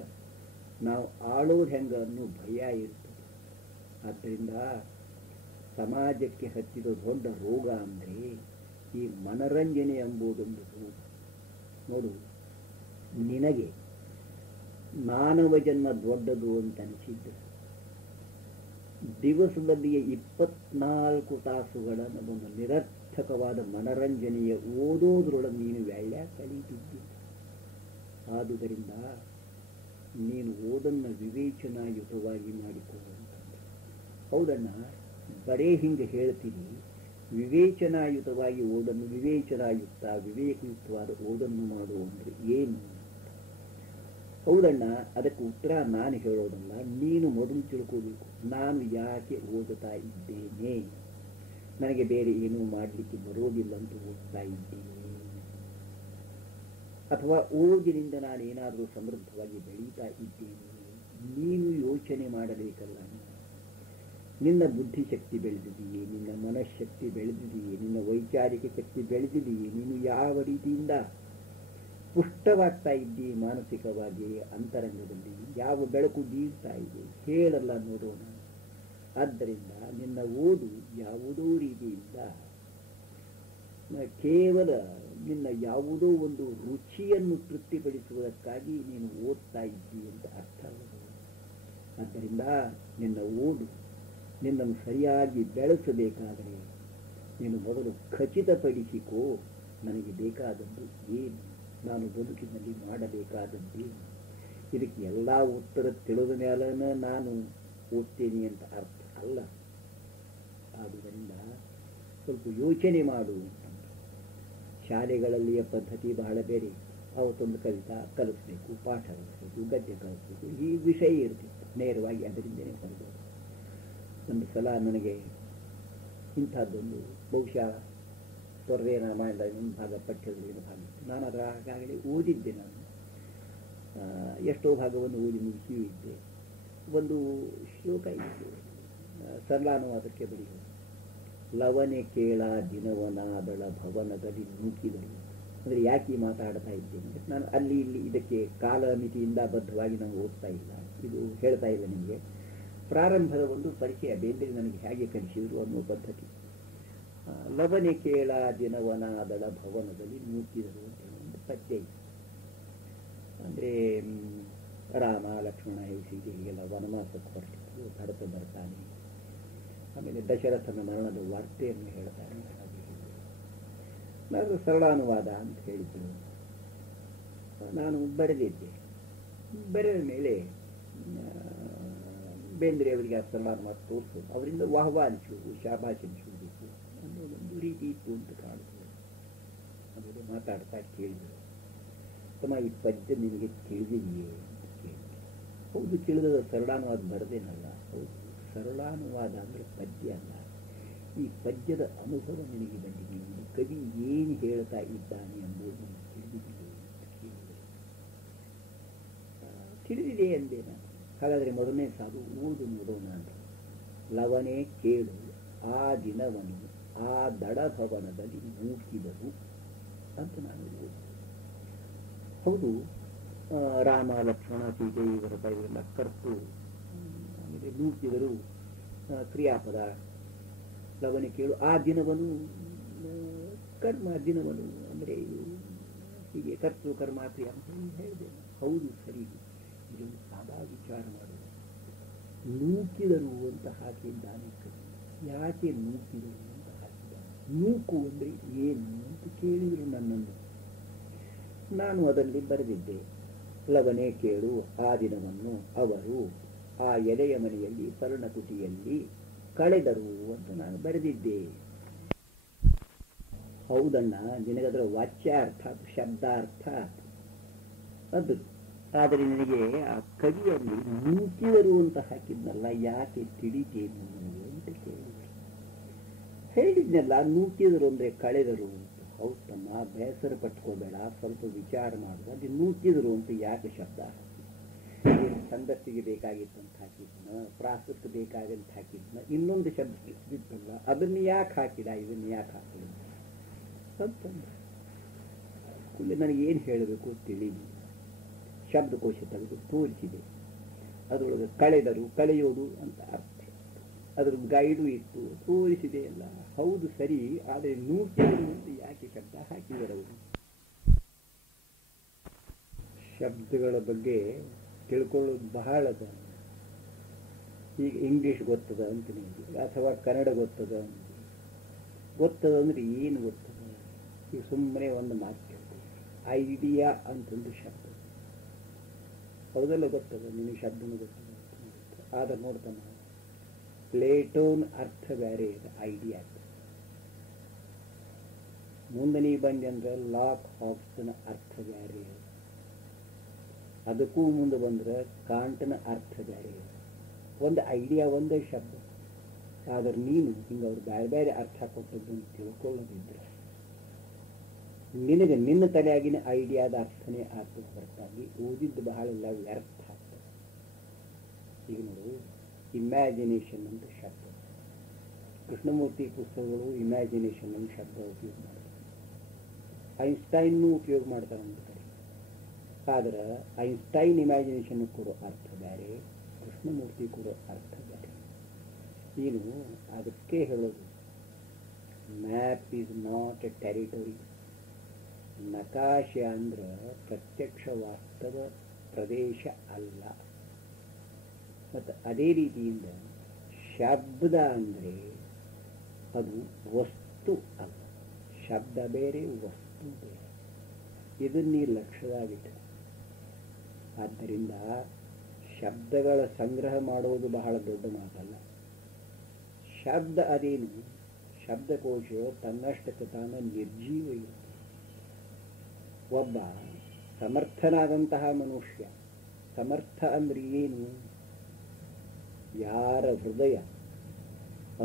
ನಾವು ಆಳೋದು ಹೆಂಗ ಅನ್ನೋ ಭಯ ಇರ್ತದೆ. ಆದ್ದರಿಂದ ಸಮಾಜಕ್ಕೆ ಹಚ್ಚಿದ ದೊಡ್ಡ ರೋಗ ಅಂದರೆ ಈ ಮನರಂಜನೆ ಎಂಬುದೊಂದು ರೋಗ. ನೋಡು, ನಿನಗೆ ಮಾನವ ಜನ್ಮ ದೊಡ್ಡದು ಅಂತ ಅನಿಸಿದ್ದು, ದಿವಸದಲ್ಲಿಯೇ 24 ತಾಸುಗಳನ್ನು ಒಂದು ನಿರರ್ಥಕವಾದ ಮನರಂಜನೆಯ ಓದೋದ್ರೊಳಗೆ ನೀನು ವ್ಯಾಳ್ಯ ಕಳೀತಿದ್ದಿ. ಆದುದರಿಂದ ನೀನು ಓದನ್ನು ವಿವೇಚನಾಯುತವಾಗಿ ಮಾಡಿಕೊಳ್ಳುವಂಥದ್ದು. ಹೌದಣ್ಣ, ಬರೇ ಹಿಂಗೆ ಹೇಳ್ತೀನಿ, ವಿವೇಚನಾಯುತವಾಗಿ ಓದನ್ನು, ವಿವೇಚನಾಯುಕ್ತ ವಿವೇಕಯುಕ್ತವಾದ ಓದನ್ನು ಮಾಡು ಅಂದರೆ ಏನು? ಹೌದಣ್ಣ, ಅದಕ್ಕೆ ಉತ್ತರ ನಾನು ಹೇಳೋದಲ್ಲ, ನೀನು ಮೊದಲು ತಿಳ್ಕೋಬೇಕು. ನಾನು ಯಾಕೆ ಓದುತ್ತಾ ಇದ್ದೇನೆ? ನನಗೆ ಬೇರೆ ಏನೂ ಮಾಡಲಿಕ್ಕೆ ಬರೋದಿಲ್ಲ ಅಂತ ಓದ್ತಾ ಇದ್ದೇನೆ, ಅಥವಾ ಓದಿನಿಂದ ನಾನು ಏನಾದರೂ ಸಮೃದ್ಧವಾಗಿ ಬೆಳೀತಾ ಇದ್ದೇನೆ? ನೀನು ಯೋಚನೆ ಮಾಡಬೇಕಲ್ಲ. ನಿನ್ನ ಬುದ್ಧಿಶಕ್ತಿ ಬೆಳೆದಿದೆಯೇ? ನಿನ್ನ ಮನಃಶಕ್ತಿ ಬೆಳೆದಿದೆಯೇ? ನಿನ್ನ ವೈಚಾರಿಕ ಶಕ್ತಿ ಬೆಳೆದಿದೆಯೇ? ನೀನು ಯಾವ ರೀತಿಯಿಂದ ಪುಷ್ಟವಾಗ್ತಾ ಇದ್ದೀ ಮಾನಸಿಕವಾಗಿ, ಅಂತರಂಗದಲ್ಲಿ ಯಾವ ಬೆಳಕು ಬೀಳ್ತಾ ಇದೆ ಹೇಳಲ್ಲ ನೋಡೋಣ. ಆದ್ದರಿಂದ ನಿನ್ನ ಓದು ಯಾವುದೋ ರೀತಿಯಿಂದ ಕೇವಲ ನಿನ್ನ ಯಾವುದೋ ಒಂದು ರುಚಿಯನ್ನು ತೃಪ್ತಿಪಡಿಸುವುದಕ್ಕಾಗಿ ನೀನು ಓದ್ತಾ ಇದ್ದೀ ಅಂತ ಅರ್ಥ. ಆದ್ದರಿಂದ ನಿನ್ನ ಓದು ನಿನ್ನನ್ನು ಸರಿಯಾಗಿ ಬೆಳೆಸಬೇಕಾದರೆ ನೀನು ಮೊದಲು ಖಚಿತಪಡಿಸಿಕೋ, ನನಗೆ ಬೇಕಾದದ್ದು ಏನು, ನಾನು ಬದುಕಿನಲ್ಲಿ ಮಾಡಬೇಕಾದದ್ದೇನು. ಇದಕ್ಕೆ ಎಲ್ಲ ಉತ್ತರ ತಿಳಿದ ಮೇಲನ ನಾನು ಓದ್ತೇನೆ ಅಂತ ಅರ್ಥ ಅಲ್ಲ. ಆದುದರಿಂದ ಸ್ವಲ್ಪ ಯೋಚನೆ ಮಾಡು. ಶಾಲೆಗಳಲ್ಲಿಯ ಪದ್ಧತಿ ಬಹಳ ಬೇರೆ. ಅವತ್ತೊಂದು ಕವಿತಾ ಕಲಿಸ್ಬೇಕು, ಪಾಠ ಕಲಿಸ್ಬೇಕು, ಗದ್ಯ ಕಲಿಸ್ಬೇಕು, ಈ ವಿಷಯ ಇರ್ತಿತ್ತು. ನೇರವಾಗಿ ಅದರಿಂದನೇ ಹೊರಡೋದು. ಒಂದು ಸಲ ನನಗೆ ಇಂಥದ್ದೊಂದು ಬಹುಶಃ ತೊರ್ರೆ ರಾಮಾಯಣದ ಇನ್ನೊಂದು ಭಾಗ, ಪಠ್ಯದಲ್ಲಿ ಒಂದು ಭಾಗ ಇತ್ತು. ನಾನು ಅದರ ಆಗಾಗಲೇ ಓದಿದ್ದೆ. ನಾನು ಎಷ್ಟೋ ಭಾಗವನ್ನು ಓದಿ ಮುಗಿಸಿಯೂ ಇದ್ದೆ. ಒಂದು ಶ್ಲೋಕ ಇತ್ತು, ಸರಳಾನುವಾದಕ್ಕೆ ಬರೆಯುವುದು. ಲವನೆ ಕೇಳ ದಿನವನಾದಳ ಭವನದಲ್ಲಿ ನೂಕಿದರು. ಅಂದರೆ ಯಾಕೆ ಮಾತಾಡ್ತಾ ಇದ್ದೇನೆ, ನಾನು ಅಲ್ಲಿ ಇಲ್ಲಿ ಇದಕ್ಕೆ ಕಾಲಮಿತಿಯಿಂದ ಬದ್ಧವಾಗಿ ನಾನು ಓದ್ತಾ ಇಲ್ಲ, ಇದು ಹೇಳ್ತಾ ಇಲ್ಲ ನಿಮಗೆ. ಪ್ರಾರಂಭದ ಒಂದು ಪರಿಚಯ, ಬೇಂದ್ರೆ ನನಗೆ ಹೇಗೆ ಕಲಿಸಿದ್ರು ಅನ್ನೋ ಪದ್ಧತಿ. ಲವನೆ ಕೇಳ ದಿನವನಾದಳ ಭವನದಲ್ಲಿ ನೂಕಿದರು ಅಂತ ಒಂದು ಪದ್ಯ ಇದೆ. ಅಂದರೆ ರಾಮ ಲಕ್ಷ್ಮಣ ಸೀತೆಗೆಲ್ಲ ವನವಾಸಕ್ಕೆ ಹೊರಟಿದ್ರು, ಭರತ ಬರ್ತಾನೆ, ಆಮೇಲೆ ದಶರಥನ ಮರಣದ ವಾರ್ತೆಯನ್ನು ಹೇಳ್ತಾನೆ. ನಾನು ಸರಳಾನುವಾದ ಅಂತ ಹೇಳಿದ್ರು. ನಾನು ಬರೆದಿದ್ದೆ. ಬರೆದ ಮೇಲೆ ಬೇಂದ್ರೆ ಅವರಿಗೆ ಆ ಸರಳಾನುವಾದ ತೋರಿಸೋದು, ಅವರಿಂದ ವಾಹವಾ ಅನಿಸೋದು, ಶಾಬಾಷ್ ಅನಿಸೋದಕ್ಕೆ ಅನ್ನೋ ಒಂದು ರೀತಿ ಇತ್ತು ಅಂತ ಕಾಣ್ತದೆ. ಆಮೇಲೆ ಮಾತಾಡ್ತಾ ಕೇಳಿದರು, ತಮ್ಮ ಈ ಪದ್ಯ ನಿನಗೆ ತಿಳಿದಿದೆಯೇ ಅಂತ ಕೇಳಿದೆ. ಹೌದು, ತಿಳಿದ ಸರಳಾನುವಾದ ಬರದೇನಲ್ಲ. ಹೌದು, ಸರಳಾನುವಾದ ಅಂದರೆ ಪದ್ಯ ಅಲ್ಲ. ಈ ಪದ್ಯದ ಅನುಭವ ನಿನಗೆ ಬಂದಿದೆ, ಈ ಕವಿ ಏನು ಹೇಳ್ತಾ ಇದ್ದಾನೆ ಎಂಬುದು ನಿನಗೆ ತಿಳಿದಿದೆ ಅಂತ ಕೇಳಿದೆ. ತಿಳಿದಿದೆ ಅಂದೆ ನಾನು. ಹಾಗಾದರೆ ಮೊದಲನೇ ಸಾಲು ಓದು ನೋಡೋಣ ಅಂತ. ಲವನೇ ಕೇಳು ಆ ದಿನವನ್ನು ಆ ದಡಭವನದಲ್ಲಿ ನೂಕಿದರು ಅಂತ ನಾನು ಓದಿ. ಹೌದು, ರಾಮ ಲಕ್ಷ್ಮಣ ಸೀತೆ ಇವರೆಲ್ಲ ಕರ್ತು ಆಮೇಲೆ ನೂಕಿದರು. ಕ್ರಿಯಾಪದ. ಲವಣೆ ಕೇಳು ಆ ದಿನವನ್ನು ಕರ್ಮ ದಿನವನ್ನು ಅಂದರೆ ಹೀಗೆ ಕರ್ತೃ ಕರ್ಮ ಕ್ರಿಯಾ ಅಂತ ಹೇಳಿದೆ. ಹೌದು, ಸರಿ. ಇದನ್ನು ಸದಾ ವಿಚಾರ ಮಾಡುವ. ನೂಕಿದರು ಅಂತ ಹಾಕಿದ್ದಾನೆ ಕವಿ. ಯಾಕೆ ನೂಕಿದರು ಅಂತ ಹಾಕಿದ್ದಾನೆ? ನೂಕು ಅಂದರೆ ಏನು ಅಂತ ಕೇಳಿದರು ನನ್ನನ್ನು. ನಾನು ಅದರಲ್ಲಿ ಬರೆದಿದ್ದೆ, ಲವಣೆ ಕೇಳು ಆ ದಿನವನ್ನು ಅವರು ಆ ಎಲೆಯ ಮನೆಯಲ್ಲಿ ಪರ್ಣಕುಟಿಯಲ್ಲಿ ಕಳೆದರು ಅಂತ ನಾನು ಬರೆದಿದ್ದೆ. ಹೌದಣ್ಣ, ನಿನಗದರ ವಾಚ್ಯಾರ್ಥ ಶಬ್ದಾರ್ಥ ಅದು. ಆದರೆ ನಿನಗೆ ಆ ಕವಿಯಲ್ಲಿ ನೂಕಿದರು ಅಂತ ಹಾಕಿದ್ನಲ್ಲ, ಯಾಕೆ ತಿಳಿತೇನು ಅಂತ ಕೇಳಿದ್ರು. ಹೇಳಿದ್ನಲ್ಲ, ನೂಕಿದರು ಅಂದ್ರೆ ಕಳೆದರು ಅಂತ. ಹೌದು ತಮ್ಮ, ಬೇಸರ ಪಟ್ಕೋಬೇಡ, ಸ್ವಲ್ಪ ವಿಚಾರ ಮಾಡುವ. ಅದು ನೂಕಿದರು ಅಂತ ಯಾಕೆ ಶಬ್ದ ಹಾಕಿ? ಛಂದಸ್ಸಿಗೆ ಬೇಕಾಗಿತ್ತು ಅಂತ ಹಾಕಿದ್ನ, ಪ್ರಾಸಕ್ಕೆ ಬೇಕಾಗಂತ ಹಾಕಿದ್ನ, ಇನ್ನೊಂದು ಶಬ್ದ ಇದ್ದಿತ್ತಲ್ಲ, ಅದನ್ನು ಯಾಕೆ ಹಾಕಿದ, ಇದನ್ನು ಯಾಕೆ ಹಾಕಿದ ಅಂತಂದ್ರೆ ಕೂಡಲೇ ನನಗೇನು ಹೇಳಬೇಕು ತಿಳಿದು ಶಬ್ದಕೋಶ ತೆಗೆದು ತೋರಿಸಿದೆ. ಅದರೊಳಗೆ ಕಳೆದರು, ಕಳೆಯೋದು ಅಂತ ಅರ್ಥ. ಅದ್ರ ಗೈಡು ಇತ್ತು, ತೋರಿಸಿದೆ ಎಲ್ಲ. ಹೌದು ಸರಿ, ಆದರೆ ನೂಕಿದರು ಅಂತ ಯಾಕೆ ಶಬ್ದ ಹಾಕಿದರವರು? ಶಬ್ದಗಳ ಬಗ್ಗೆ ತಿಳ್ಕೊಳ್ಳೋದು ಬಹಳದ. ಈಗ ಇಂಗ್ಲಿಷ್ ಗೊತ್ತದ ಅಂತ ನಿಮಗೆ, ಅಥವಾ ಕನ್ನಡ ಗೊತ್ತದ ಅಂತ. ಗೊತ್ತದ ಅಂದ್ರೆ ಏನು ಗೊತ್ತದ? ಈಗ ಸುಮ್ಮನೆ ಒಂದು ಮಾತು ಕೇಳ್ತೀವಿ, ಐಡಿಯಾ ಅಂತಂದು ಶಬ್ದ. ಹೌದೆಲ್ಲ ಗೊತ್ತದ ನಿನಗೆ, ಶಬ್ದನೂ ಗೊತ್ತದ. ಆದ್ರೆ ನೋಡ್ತಾನ, ಪ್ಲೇಟೋನ್ ಅರ್ಥ ಬೇರೆ ಇದೆ, ಐಡಿಯಾ. ಮುಂದೆ ನೀ ಬಂದೆ ಅಂದ್ರೆ ಲಾಕ್ ಹಾಬ್ಸನ ಅರ್ಥ ಬೇರೆ ಇದೆ. ಅದಕ್ಕೂ ಮುಂದೆ ಬಂದ್ರೆ ಕಾಂಟನ ಅರ್ಥ ಬೇರೆ ಇದೆ. ಒಂದು ಐಡಿಯಾ ಒಂದೇ ಶಬ್ದ. ಆದ್ರೆ ನೀನು ಹಿಂಗೆ ಅವ್ರು ಬೇರೆ ಬೇರೆ ಅರ್ಥ ಕೊಟ್ಟದ್ದನ್ನು ತಿಳ್ಕೊಳ್ಳೋದಿದ್ರೆ ನಿನಗೆ ನಿನ್ನ ತಲೆಯಾಗಿನ ಐಡಿಯಾದ ಅರ್ಥನೇ ಆಗ್ತದೆ ಹೊರತಾಗಿ ಓದಿದ್ದು ಬಹಳ ವ್ಯರ್ಥ ಆಗ್ತದೆ. ಈಗ ನೋಡು, ಇಮ್ಯಾಜಿನೇಷನ್ ಅಂತ ಶಬ್ದ. ಕೃಷ್ಣಮೂರ್ತಿ ಪುಸ್ತಕಗಳು ಇಮ್ಯಾಜಿನೇಷನ್ ಅಂತ ಶಬ್ದ ಉಪಯೋಗ ಮಾಡ್ತಾರೆ. ಐನ್ಸ್ಟೈನ್ನೂ ಉಪಯೋಗ ಮಾಡ್ತಾರೆ ಅಂತ ಕಡೆ. ಆದ್ರೆ ಐನ್ಸ್ಟೈನ್ ಇಮ್ಯಾಜಿನೇಷನ್ ಕೊಡೋ ಅರ್ಥ ಬೇರೆ, ಕೃಷ್ಣಮೂರ್ತಿ ಕೊಡೋ ಅರ್ಥ ಬೇರೆ. ನೀನು ಅದಕ್ಕೆ ಹೇಳೋದು, map is not a territory. ನಕಾಶೆ ಅಂದ್ರೆ ಪ್ರತ್ಯಕ್ಷ ವಾಸ್ತವ ಪ್ರದೇಶ ಅಲ್ಲ. ಮತ್ತು ಅದೇ ರೀತಿಯಿಂದ ಶಬ್ದ ಅಂದರೆ ಅದು ವಸ್ತು ಅಲ್ಲ. ಶಬ್ದ ಬೇರೆ, ವಸ್ತು ಬೇರೆ. ಇದನ್ನ ಲಕ್ಷ್ಯದಾಗಿಟ್ಟು. ಆದ್ದರಿಂದ ಶಬ್ದಗಳ ಸಂಗ್ರಹ ಮಾಡುವುದು ಬಹಳ ದೊಡ್ಡ ಮಾತಲ್ಲ. ಶಬ್ದ ಅದೇನು? ಶಬ್ದಕೋಶ ತನ್ನಷ್ಟಕ್ಕೆ ತಾನು ನಿರ್ಜೀವ ಇರುತ್ತೆ. ಒಬ್ಬ ಸಮರ್ಥನಾದಂತಹ ಮನುಷ್ಯ, ಸಮರ್ಥ ಅಂದ್ರೆ ಏನು? ಯಾರ ಹೃದಯ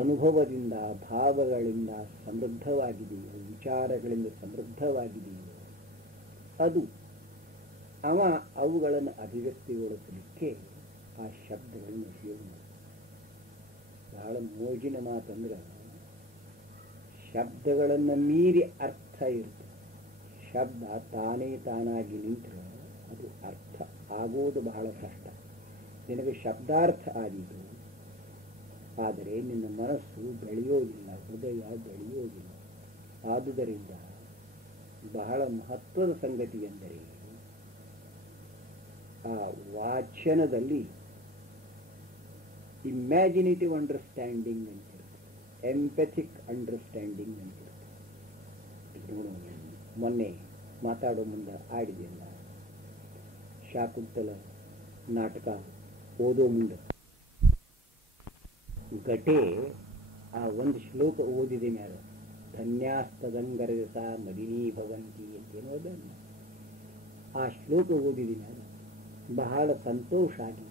ಅನುಭವದಿಂದ ಭಾವಗಳಿಂದ ಸಮೃದ್ಧವಾಗಿದೆಯೋ, ವಿಚಾರಗಳಿಂದ ಸಮೃದ್ಧವಾಗಿದೆಯೋ ಅದು ಅವ ಅವುಗಳನ್ನು ಅಭಿವ್ಯಕ್ತಿಗೊಳಿಸಲಿಕ್ಕೆ ಆ ಶಬ್ದಗಳನ್ನು ಉಪಯೋಗ ಮಾಡ್ತಾರೆ. ಬಹಳ ಮೋಜಿನ ಮಾತಂದ್ರೆ ಶಬ್ದಗಳನ್ನು ಮೀರಿ ಅರ್ಥ ಇರ್ತದೆ. ಶಬ್ದ ತಾನೇ ತಾನಾಗಿ ನಿಂತರೆ ಅದು ಅರ್ಥ ಆಗೋದು ಬಹಳ ಕಷ್ಟ. ನಿನಗೆ ಶಬ್ದಾರ್ಥ ಆದೀತು, ಆದರೆ ನಿನ್ನ ಮನಸ್ಸು ಬೆಳೆಯೋದಿಲ್ಲ, ಹೃದಯ ಬೆಳೆಯೋದಿಲ್ಲ. ಆದುದರಿಂದ ಬಹಳ ಮಹತ್ವದ ಸಂಗತಿ ಎಂದರೆ ಆ ವಾಚನದಲ್ಲಿ ಇಮ್ಯಾಜಿನೇಟಿವ್ ಅಂಡರ್ಸ್ಟ್ಯಾಂಡಿಂಗ್ ಅಂತಿರುತ್ತೆ, ಎಂಪಥಿಕ್ ಅಂಡರ್ಸ್ಟ್ಯಾಂಡಿಂಗ್ ಅಂತಿರುತ್ತೆ. ನೋಡೋಣ, ಮೊನ್ನೆ ಮಾತಾಡೋ ಮುಂದೆ ಆಡಿದೆಯಲ್ಲ, ಶಾಕುಂತಲ ನಾಟಕ ಓದೋ ಮುಂದೆ ಘಟೆ ಆ ಒಂದು ಶ್ಲೋಕ ಓದಿದೆ ಮ್ಯಾಲ, ಧನ್ಯಾಸ್ತದಂಗರಸ ಮದಿನೀ ಭವಂತಿ ಅಂತೇನೋದಲ್ಲ. ಆ ಶ್ಲೋಕ ಓದಿದ ಮ್ಯಾಲ ಬಹಳ ಸಂತೋಷ ಆಗಿ